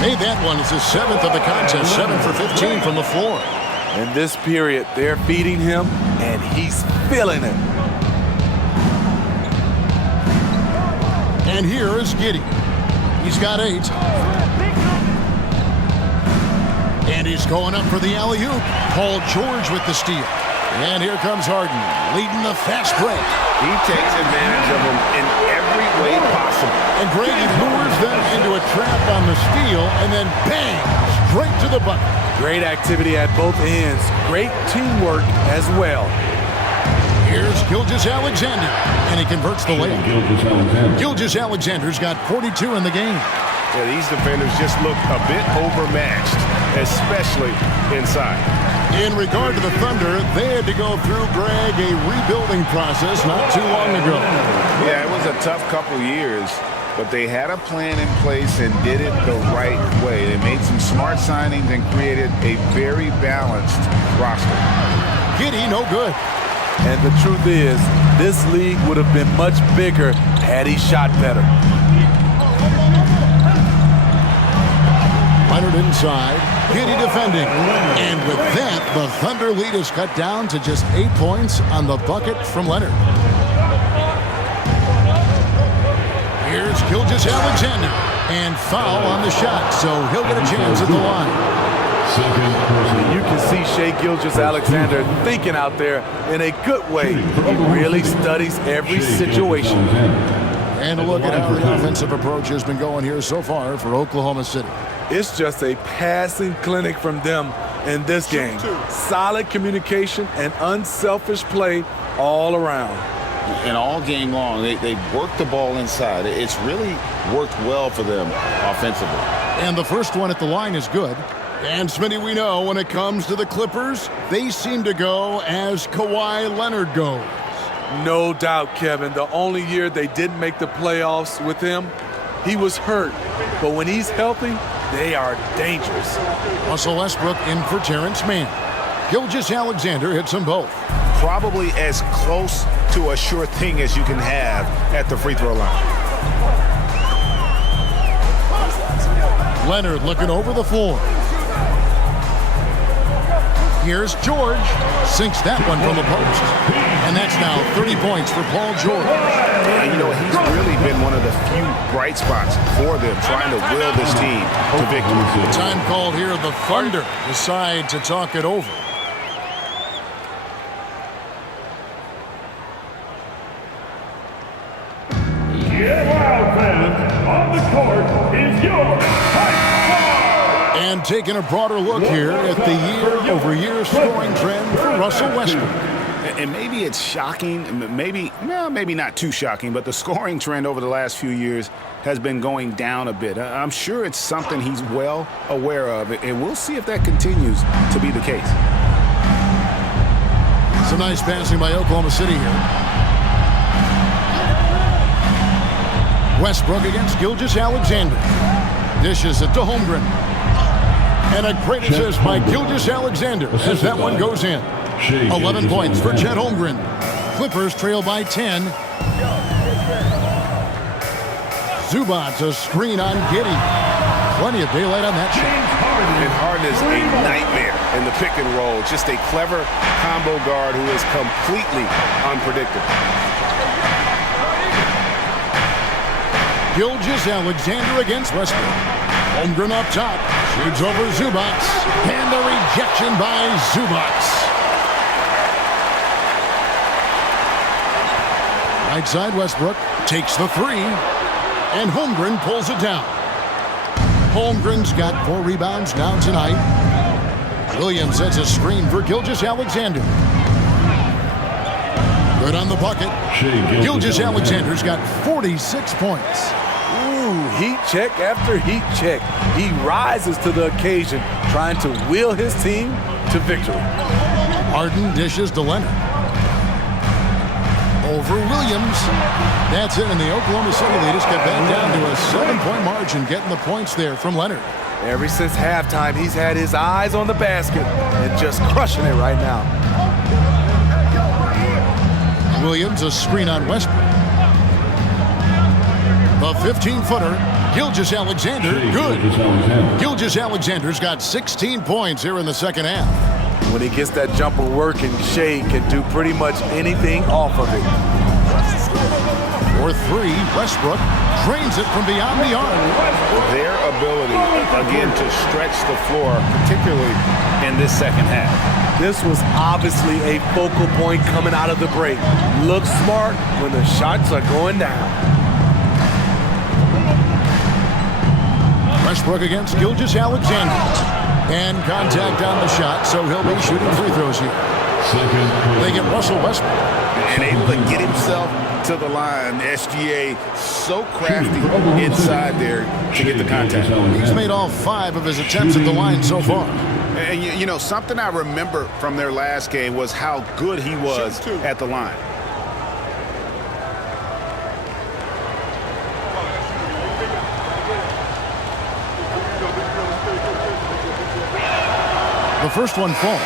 Made that one. It's his 7th of the contest. 7 for 15 from the floor. In this period, they're feeding him, and he's feeling it. And here is Giddey. He's got 8. And he's going up for the alley-oop. Paul George with the steal. And here comes Harden, leading the fast break. He takes advantage of them in every way possible. And Grady lures them into a trap on the steal, and then bang, straight to the bucket. Great activity at both ends. Great teamwork as well. Here's Gilgeous-Alexander, and he converts the layup. Gilgeous-Alexander's got 42 in the game. Yeah, these defenders just look a bit overmatched, especially inside. In regard to the Thunder, they had to go through, Greg, a rebuilding process not too long ago. Yeah, it was a tough couple years, but they had a plan in place and did it the right way. They made some smart signings and created a very balanced roster. Giddey, no good. And the truth is, this league would have been much bigger had he shot better. Leonard inside, Giddey defending. And with that, the Thunder lead is cut down to just 8 points on the bucket from Leonard. Here's Gilgeous-Alexander, and foul on the shot, so he'll get a chance at the line. You can see Shai Gilgeous-Alexander thinking out there in a good way. He really studies every situation. And a look at how the offensive approach has been going here so far for Oklahoma City. It's just a passing clinic from them in this game. Solid communication and unselfish play all around. And all game long, they work the ball inside. It's really worked well for them offensively. And the first one at the line is good. And Smitty, we know when it comes to the Clippers, they seem to go as Kawhi Leonard goes. No doubt, Kevin. The only year they didn't make the playoffs with him, he was hurt. But when he's healthy, they are dangerous. Russell Westbrook in for Terrence Mann. Gilgeous-Alexander hits them both. Probably as close to a sure thing as you can have at the free throw line. Leonard looking over the floor. Here's George. Sinks that one from the post. And that's now 30 points for Paul George. And, you know, he's really been one of the few bright spots for them, trying to will this team to victory. Time called here. The Thunder decide to talk it over. Get loud, fans. On the court is your And taking a broader look here at the year-over-year scoring trend for Russell Westbrook. And maybe it's shocking, maybe not too shocking, but the scoring trend over the last few years has been going down a bit. I'm sure it's something he's well aware of, and we'll see if that continues to be the case. Some nice passing by Oklahoma City here. Westbrook against Gilgeous-Alexander. Dishes it to Holmgren. And a great assist by Gilgeous-Alexander as that one goes in. 11 points for Chet Holmgren. Clippers trail by 10. Zubac, a screen on Giddey. Plenty of daylight on that shot. And Harden is a nightmare in the pick and roll. Just a clever combo guard who is completely unpredictable. Gilgeous-Alexander against Westbrook. Holmgren up top. Shoots over Zubac. And the rejection by Zubac. Right side, Westbrook takes the three. And Holmgren pulls it down. Holmgren's got 4 rebounds now tonight. Williams sets a screen for Gilgeous-Alexander. Good on the bucket. Gilgeous-Alexander's got 46 points. Ooh, heat check after heat check. He rises to the occasion, trying to wheel his team to victory. Harden dishes to Leonard. Over Williams. That's it, and the Oklahoma City leaders get back down to a 7-point margin, getting the points there from Leonard. Ever since halftime, he's had his eyes on the basket and just crushing it right now. Williams, a screen on Westbrook. The 15-footer, Gilgeous-Alexander, good. Gilgeous-Alexander's got 16 points here in the second half. When he gets that jumper working, Shea can do pretty much anything off of it. For 3, Westbrook drains it from beyond the arc. Their ability, again, to stretch the floor, particularly in this second half. This was obviously a focal point coming out of the break. Look smart when the shots are going down. Westbrook against Gilgeous-Alexander. And contact on the shot, so he'll be shooting free throws here. They get Russell Westbrook. And able to get himself to the line. SGA so crafty inside there to get the contact. He's made all 5 of his attempts at the line so far. And you know, something I remember from their last game was how good he was at the line. The first one falls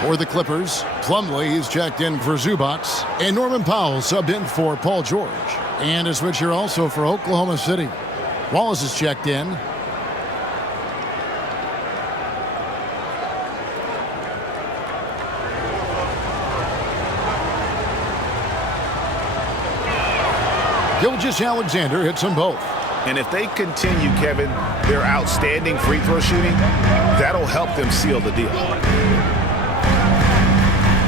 for the Clippers. Plumlee is checked in for Zubac. And Norman Powell subbed in for Paul George. And a switch here also for Oklahoma City. Wallace is checked in. Gilgeous-Alexander hits them both. And if they continue, Kevin, their outstanding free throw shooting, that'll help them seal the deal.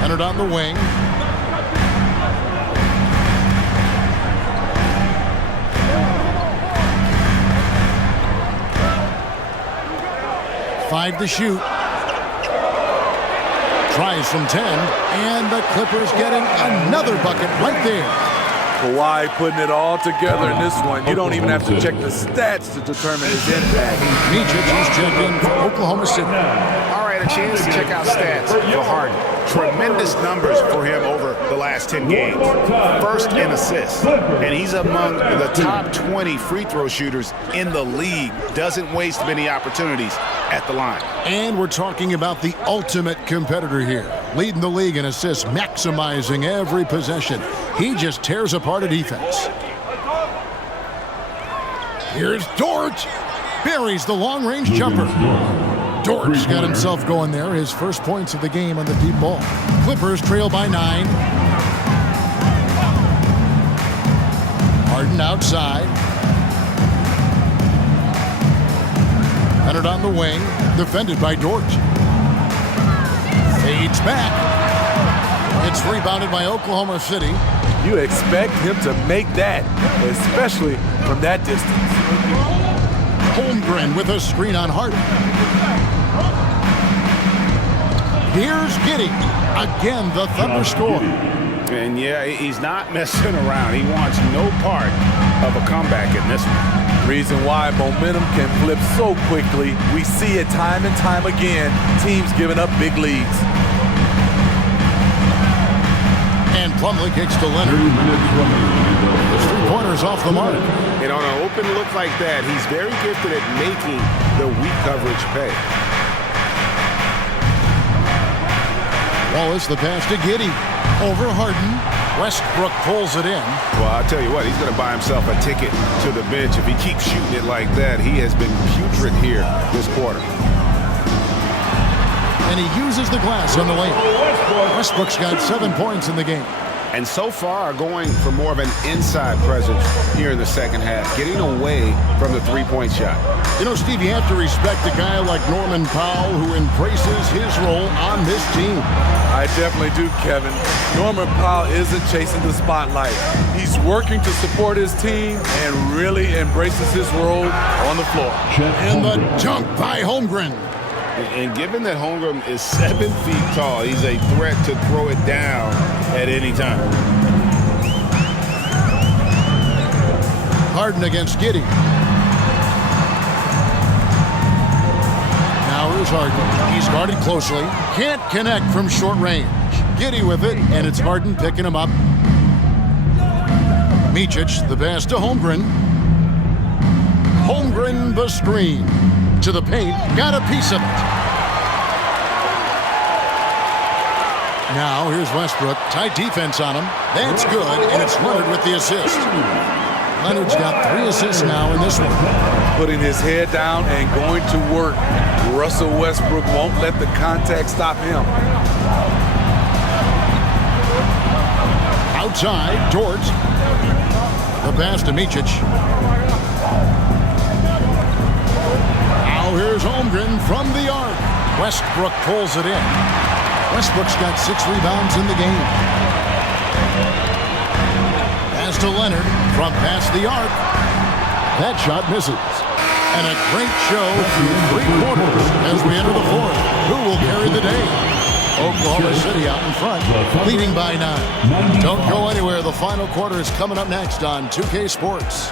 Leonard on the wing. Five to shoot. Tries from 10, and the Clippers getting another bucket right there. Kawhi putting it all together in this one. You don't even have to check the stats to determine his impact. Micic is checked in for Oklahoma City. All right, a chance to check out stats for Harden. Tremendous numbers for him over the last 10 games. First in assists, and he's among the top 20 free throw shooters in the league. Doesn't waste many opportunities at the line. And we're talking about the ultimate competitor here. Leading the league in assists, maximizing every possession. He just tears apart a defense. Here's Dort. Buries the long-range jumper. Dort's got himself going there. His first points of the game on the deep ball. Clippers trail by 9. Harden outside. Leonard on the wing. Defended by Dort. Fades back. It's rebounded by Oklahoma City. You expect him to make that, especially from that distance. Holmgren with a screen on Harden. Here's Giddey. Again, the Thunder score. And yeah, he's not messing around. He wants no part of a comeback in this one. Reason why momentum can flip so quickly. We see it time and time again. Teams giving up big leads. And Plumlee kicks to Leonard. His 3-pointers off the mark. And on an open look like that, he's very gifted at making the weak coverage pay. Wallace, the pass to Giddey. Over Harden. Westbrook pulls it in. Well, I'll tell you what, he's going to buy himself a ticket to the bench. If he keeps shooting it like that, he has been putrid here this quarter. And he uses the glass on the lane. Westbrook's got 7 points in the game. and so far are going for more of an inside presence here in the second half, getting away from the three-point shot. You know, Steve, you have to respect a guy like Norman Powell who embraces his role on this team. I definitely do, Kevin. Norman Powell isn't chasing the spotlight. He's working to support his team and really embraces his role on the floor. And the dunk by Holmgren. And given that Holmgren is 7 feet tall, he's a threat to throw it down at any time. Harden against Giddey. Now here's Harden. He's guarded closely. Can't connect from short range. Giddey with it, and it's Harden picking him up. Micic, the pass to Holmgren. Holmgren, the screen. To the paint, got a piece of it. Now here's Westbrook, tight defense on him. That's good, and it's Leonard with the assist. Leonard's got 3 assists now in this one. Putting his head down and going to work. Russell Westbrook won't let the contact stop him. Outside, Dort. The pass to Micic. Now here's Holmgren from the arc. Westbrook pulls it in. Westbrook's got 6 rebounds in the game. Pass to Leonard from past the arc. That shot misses. And a great show through 3 quarters as we enter the 4th. Who will carry the day? Oklahoma City out in front, leading by 9. Don't go anywhere. The final quarter is coming up next on 2K Sports.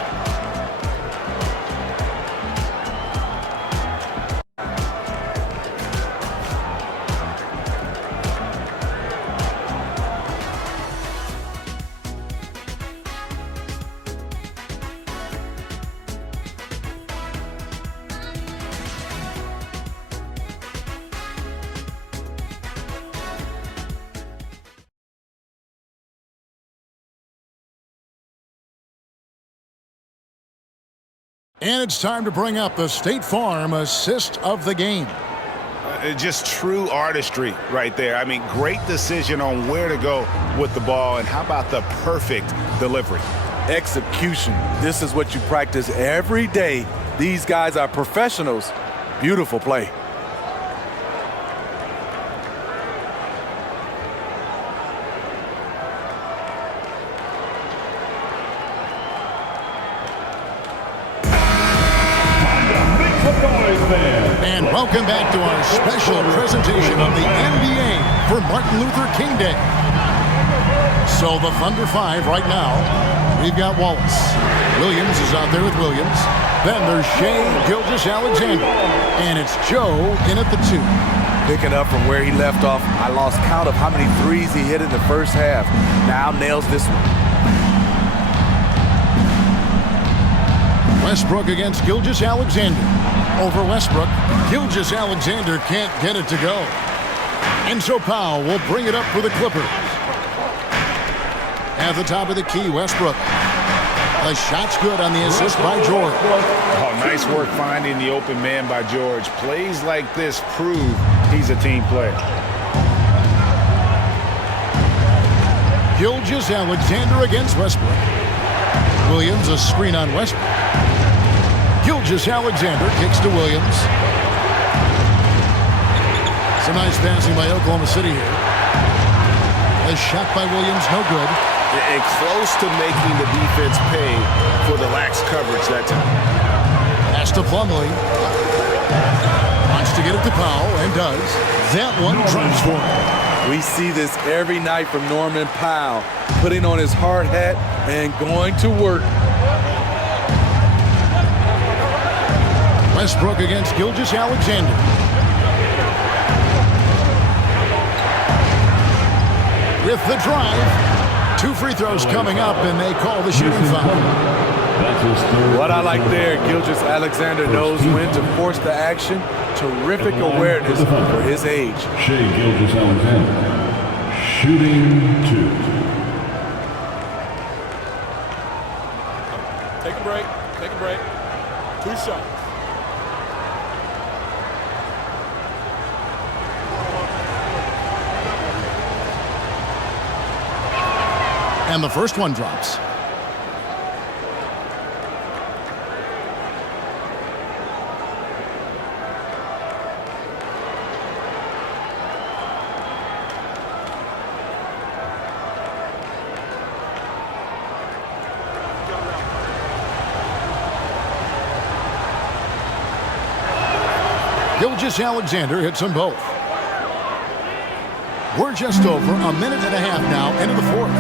And it's time to bring up the State Farm assist of the game. Just true artistry right there. I mean, great decision on where to go with the ball, and how about the perfect delivery? Execution. This is what you practice every day. These guys are professionals. Beautiful play. And welcome back to our special presentation of the NBA for Martin Luther King Day. So the Thunder 5 right now. We've got Wallace. Williams is out there with Williams. Then there's Shea Gilgeous-Alexander. And it's Joe in at the 2. Picking up from where he left off. I lost count of how many threes he hit in the first half. Now nails this one. Westbrook against Gilgeous-Alexander. Over Westbrook, Gilgeous-Alexander can't get it to go. And so Powell will bring it up for the Clippers. At the top of the key, Westbrook. The shot's good on the assist by George. Oh, nice work finding the open man by George. Plays like this prove he's a team player. Gilgeous-Alexander against Westbrook. Williams, a screen on Westbrook. Gilgeous-Alexander kicks to Williams. Some nice passing by Oklahoma City here. A shot by Williams, no good. And close to making the defense pay for the lax coverage that time. Pass to Plumlee. Wants to get it to Powell, and does. That one drops for him. We see this every night from Norman Powell, putting on his hard hat and going to work. Westbrook against Gilgeous-Alexander. With the drive, 2 free throws coming up, and they call the shooting foul. What I like there, Gilgeous-Alexander knows when to force the action. Terrific awareness for his age. Shea Gilgeous-Alexander, shooting 2. Take a break. Take a break. 2 shots. And the first one drops. Gilgeous-Alexander hits them both. We're just over a minute and a half now into the fourth.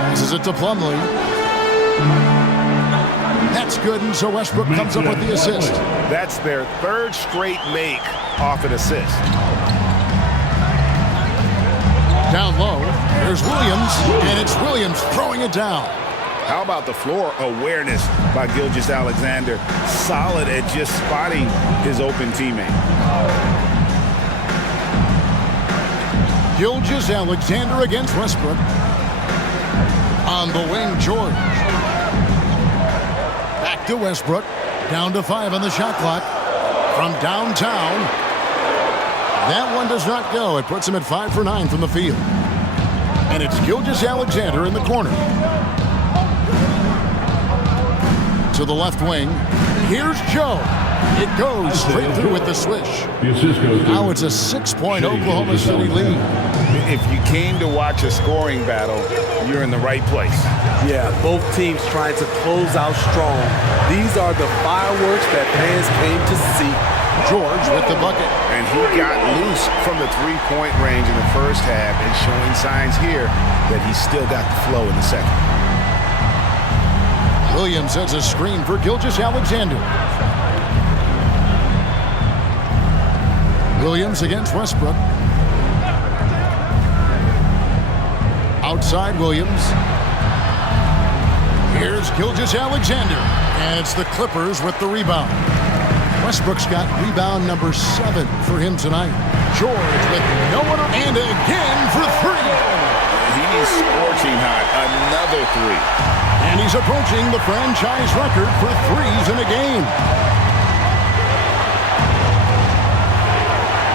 Passes it to Plumlee. That's good, and so Westbrook comes up with the assist. That's their third straight make off an assist. Down low, there's Williams, and it's Williams throwing it down. How about the floor awareness by Gilgeous-Alexander? Solid at just spotting his open teammate. Gilgeous-Alexander against Westbrook. On the wing, George. Back to Westbrook. Down to 5 on the shot clock. From downtown. That one does not go. It puts him at 5 for 9 from the field. And it's Gilgeous-Alexander in the corner. To the left wing. Here's Joe. It goes straight through with the swish. Now it's a 6-point Oklahoma City lead. If you came to watch a scoring battle, you're in the right place. Yeah, both teams trying to close out strong. These are the fireworks that fans came to see. George with the bucket. And he got loose from the three-point range in the first half and showing signs here that he's still got the flow in the second. Williams sets a screen for Gilgeous-Alexander. Williams against Westbrook. Outside Williams. Here's Gilgeous-Alexander. And it's the Clippers with the rebound. Westbrook's got rebound number 7 for him tonight. George with no one, and again for 3. He's scorching hot. Another 3. And he's approaching the franchise record for threes in a game.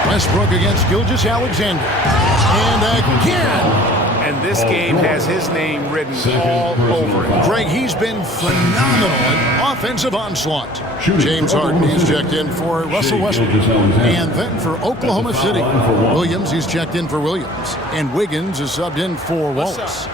Westbrook against Gilgeous-Alexander. And again. And this game has his name written all over it. Greg, he's been phenomenal in offensive onslaught. James Harden, he's checked in for Russell Westbrook. And then for Oklahoma City, Williams, he's checked in for Williams. And Wiggins is subbed in for Wallace.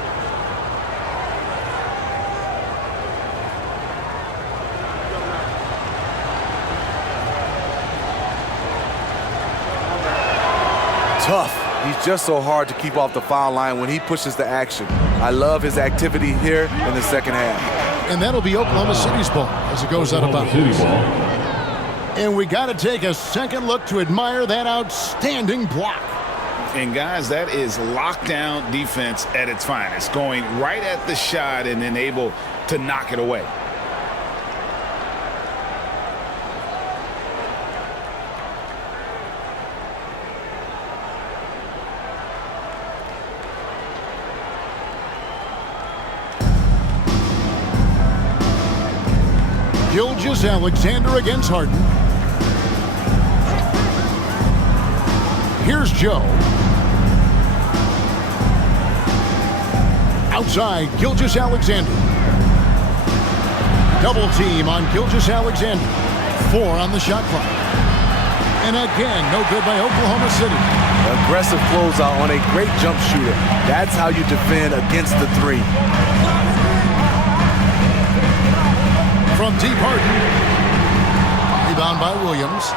Tough. He's just so hard to keep off the foul line when he pushes the action. I love his activity here in the second half. And that'll be Oklahoma City's ball as it goes out of bounds. And we got to take a second look to admire that outstanding block. And guys, that is lockdown defense at its finest, going right at the shot and then able to knock it away. Gilgeous-Alexander against Harden. Here's Joe. Outside, Gilgeous-Alexander. Double team on Gilgeous-Alexander. 4 on the shot clock. And again, no good by Oklahoma City. Aggressive closeout on a great jump shooter. That's how you defend against the 3. From deep, Harden. Rebound by Williams.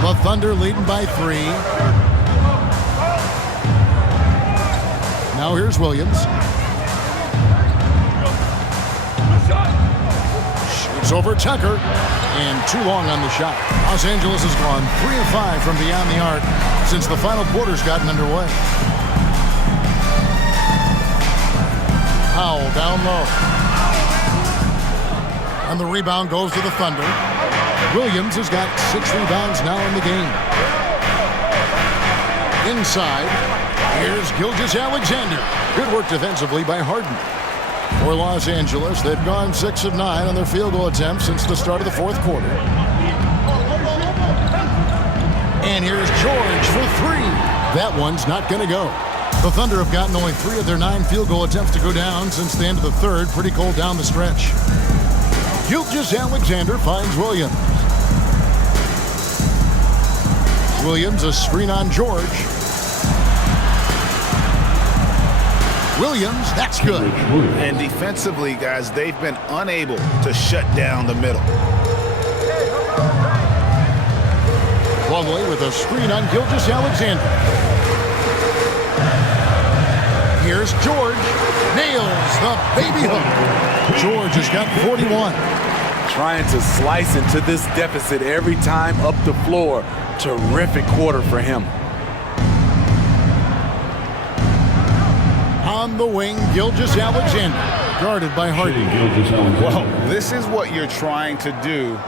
The Thunder leading by 3. Now here's Williams. Shoots over Tucker. And too long on the shot. Los Angeles has gone 3 of 5 from beyond the arc since the final quarter's gotten underway. Powell down low. And the rebound goes to the Thunder. Williams has got 6 rebounds now in the game. Inside, here's Gilgeous-Alexander. Good work defensively by Harden. For Los Angeles, they've gone 6 of 9 on their field goal attempts since the start of the fourth quarter. And here's George for 3. That one's not going to go. The Thunder have gotten only 3 of their 9 field goal attempts to go down since the end of the third. Pretty cold down the stretch. Gilgeous-Alexander finds Williams. Williams, a screen on George. Williams, that's good. And defensively, guys, they've been unable to shut down the middle. Plumlee with a screen on Gilgeous-Alexander. Here's George. Nails the baby hook. George has got 41. Trying to slice into this deficit every time up the floor. Terrific quarter for him. On the wing, Gilgeous-Alexander, guarded by Harden. Well, this is what you're trying to do.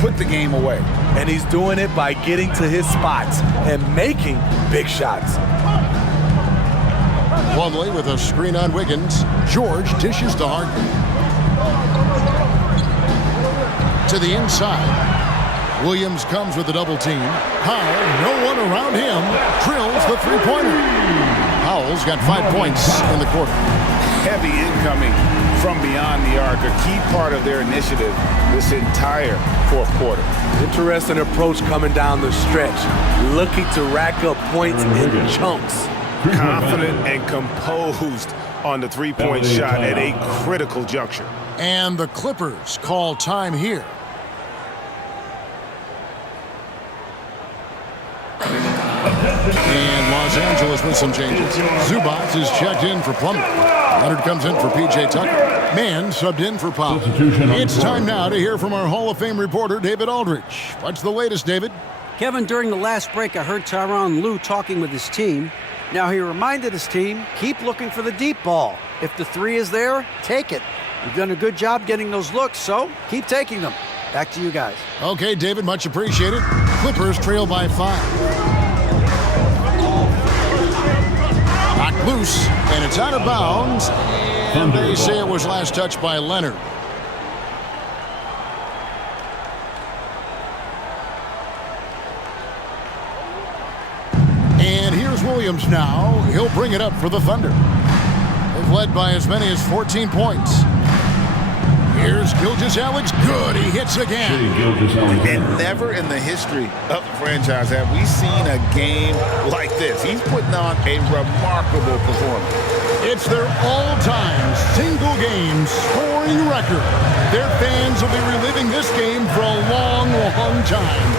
Put the game away. And he's doing it by getting to his spots and making big shots. Plumlee with a screen on Wiggins. George dishes to Harden. To the inside. Williams comes with a double team. Powell, no one around him, drills the three-pointer. Powell's got 5 points in the quarter. Heavy incoming from beyond the arc, a key part of their initiative this entire fourth quarter. Interesting approach coming down the stretch, looking to rack up points in chunks. Confident and composed on the three-point shot at a critical juncture. And the Clippers call time here. And Los Angeles with some changes. Zubac is checked in for Plumlee. Leonard comes in for P.J. Tucker. Mann subbed in for Powell. It's time now to hear from our Hall of Fame reporter, David Aldridge. What's the latest, David? Kevin, during the last break, I heard Tyronn Lue talking with his team. Now, he reminded his team, keep looking for the deep ball. If the three is there, take it. You've done a good job getting those looks, so keep taking them. Back to you guys. Okay, David, much appreciated. Clippers trail by 5. Knocked loose, and it's out of bounds. And they say it was last touched by Leonard. And here's Williams now. He'll bring it up for the Thunder. They've led by as many as 14 points. Here's Gilgeous-Alex. Good, he hits again. And never in the history of the franchise have we seen a game like this. He's putting on a remarkable performance. It's their all-time single-game scoring record. Their fans will be reliving this game for a long, long time.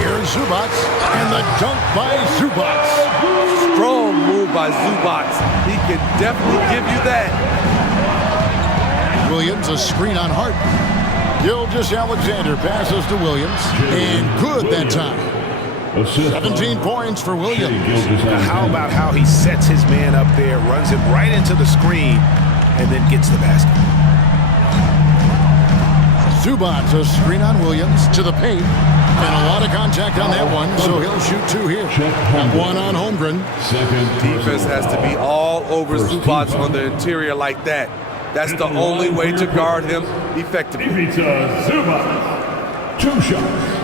Here's Zubac, and the dunk by Zubac. Strong move by Zubac. He can definitely give you that. Williams, a screen on Harden. Gilgeous-Alexander passes to Williams, and good that time. 17 points for Williams. Now, how about how he sets his man up there, runs him right into the screen, and then gets the basket. Zubac, a screen on Williams to the paint, and a lot of contact on that one, so he'll shoot 2 here. And 1 on Holmgren. Defense has to be all over Zubac on the interior like that. That's the only way to guard him effectively. Zubac. 2 shots.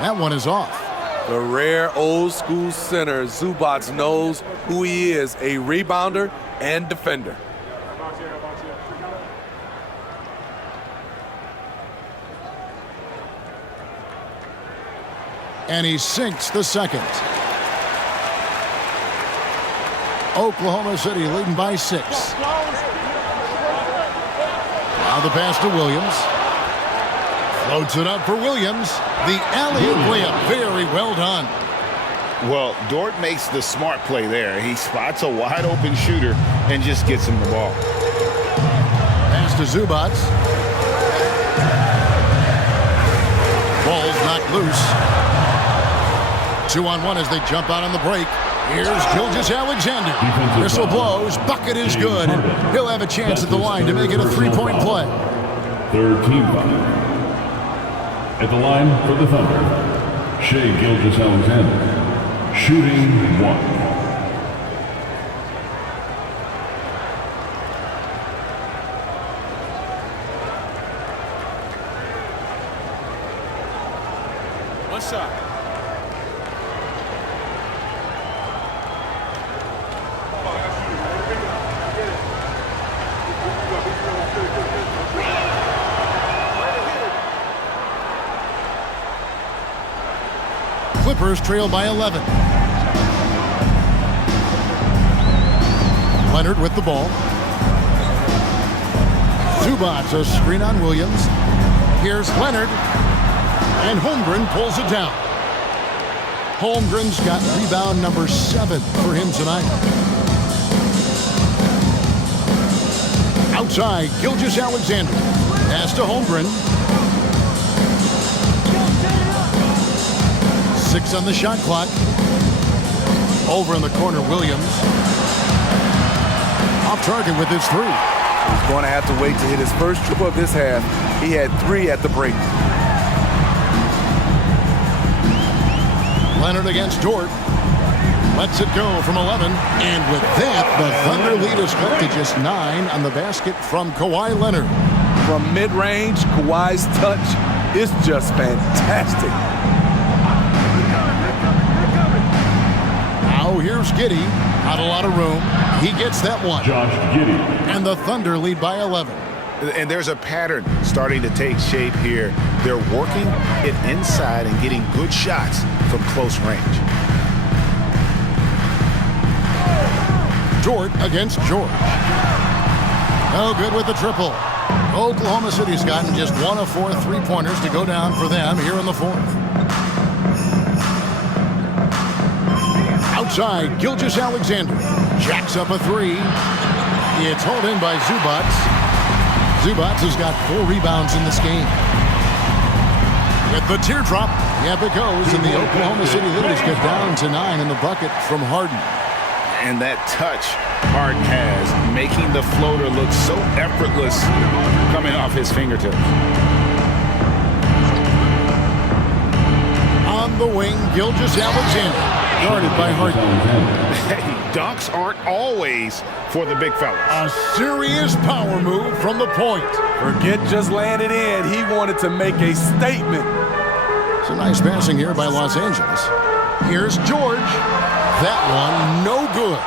That one is off. The rare old school center, Zubac knows who he is, a rebounder and defender. And he sinks the second. Oklahoma City leading by 6. Now the pass to Williams. Floats it up for Williams. The alley-oop layup, very well done. Well, Dort makes the smart play there. He spots a wide-open shooter and just gets him the ball. Pass to Zubac. Ball's knocked loose. 2-on-1 as they jump out on the break. Here's Gilgeous-Alexander. Whistle blows. Bucket is good. He'll have a chance at the line to make it a 3-point play. Third team foul. At the line for the Thunder, Shai Gilgeous-Alexander, shooting 1. shot. Clippers trail by 11. Leonard with the ball. Zubats a screen on Williams. Here's Leonard. And Holmgren pulls it down. Holmgren's got rebound number 7 for him tonight. Outside, Gilgeous-Alexander. Pass to Holmgren. 6 on the shot clock. Over in the corner, Williams. Off target with his 3. He's going to have to wait to hit his first triple of this half. He had 3 at the break. Leonard against Dort. Lets it go from 11. And with that, the Thunder lead is cut to just 9 on the basket from Kawhi Leonard. From mid-range, Kawhi's touch is just fantastic. Now here's Giddey. Not a lot of room. He gets that one. Josh Giddey. And the Thunder lead by 11. And there's a pattern starting to take shape here. They're working it inside and getting good shots from close range. Dort against George. No good with the triple. Oklahoma City's gotten just 1 of 4 3-pointers to go down for them here in the 4th. Outside, Gilgeous-Alexander jacks up a 3. It's hauled in by Zubats. Zubats has got 4 rebounds in this game. With the teardrop, yep it goes, and the Oklahoma City leaders get down to 9 in the bucket from Harden. And that touch Harden has, making the floater look so effortless coming off his fingertips. On the wing, Gilgeous-Alexander, guarded by Harden. Hey, dunks aren't always for the big fellas. A serious power move from the point. Forget just laying it in. He wanted to make a statement. Some nice passing here by Los Angeles. Here's George. That one, no good.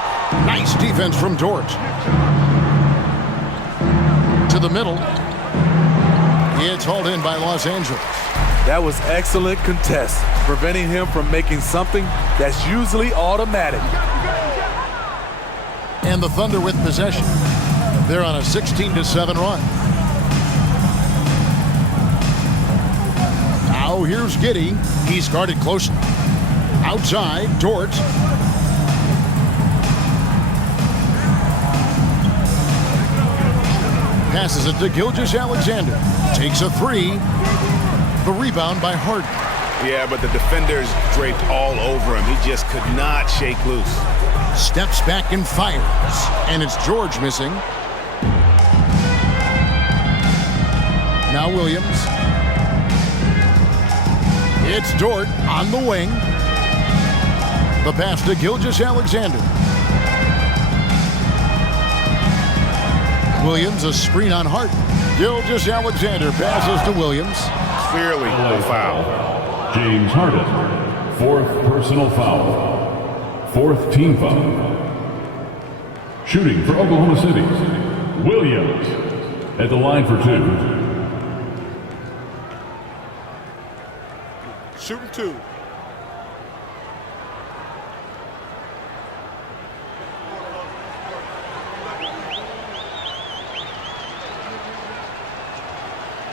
Nice defense from Dort. To the middle. It's hauled in by Los Angeles. That was excellent contest, preventing him from making something that's usually automatic. And the Thunder with possession. They're on a 16-7 run. Now here's Giddey. He's guarded closely. Outside, Dort. Passes it to Gilgeous-Alexander. Takes a 3. The rebound by Harden. Yeah, but the defenders draped all over him. He just could not shake loose. Steps back and fires. And it's George missing. Now Williams. It's Dort on the wing. The pass to Gilgeous-Alexander. Williams, a screen on Harden. Gilgeous-Alexander passes to Williams. Clearly a foul. James Harden. 4th personal foul. 4th team foul. Shooting for Oklahoma City, Williams at the line for 2. Shooting 2.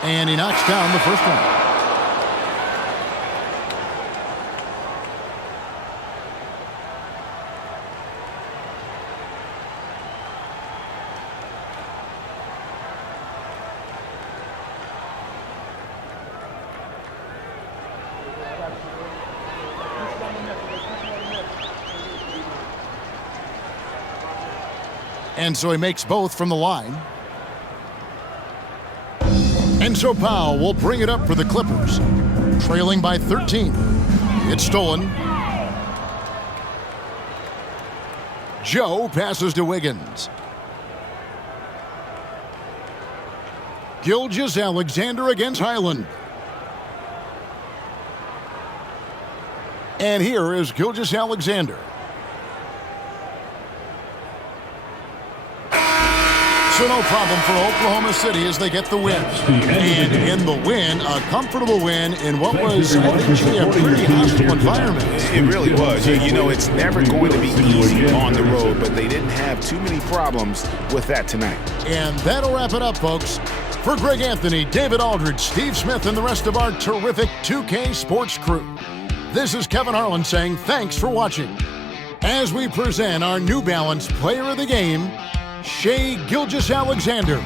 And he knocks down the first one. And so he makes both from the line. And so Powell will bring it up for the Clippers, trailing by 13. It's stolen. Joe passes to Wiggins. Gilgeous-Alexander against Highland. And here is Gilgeous-Alexander. So no problem for Oklahoma City as they get the win. And in the win, a comfortable win in what was, I think, Jay, a pretty hostile environment. It really was. You know, it's never going to be easy on the road, but they didn't have too many problems with that tonight. And that'll wrap it up, folks. For Greg Anthony, David Aldridge, Steve Smith, and the rest of our terrific 2K Sports crew, this is Kevin Harlan saying thanks for watching. As we present our New Balance Player of the Game, Shai Gilgeous-Alexander.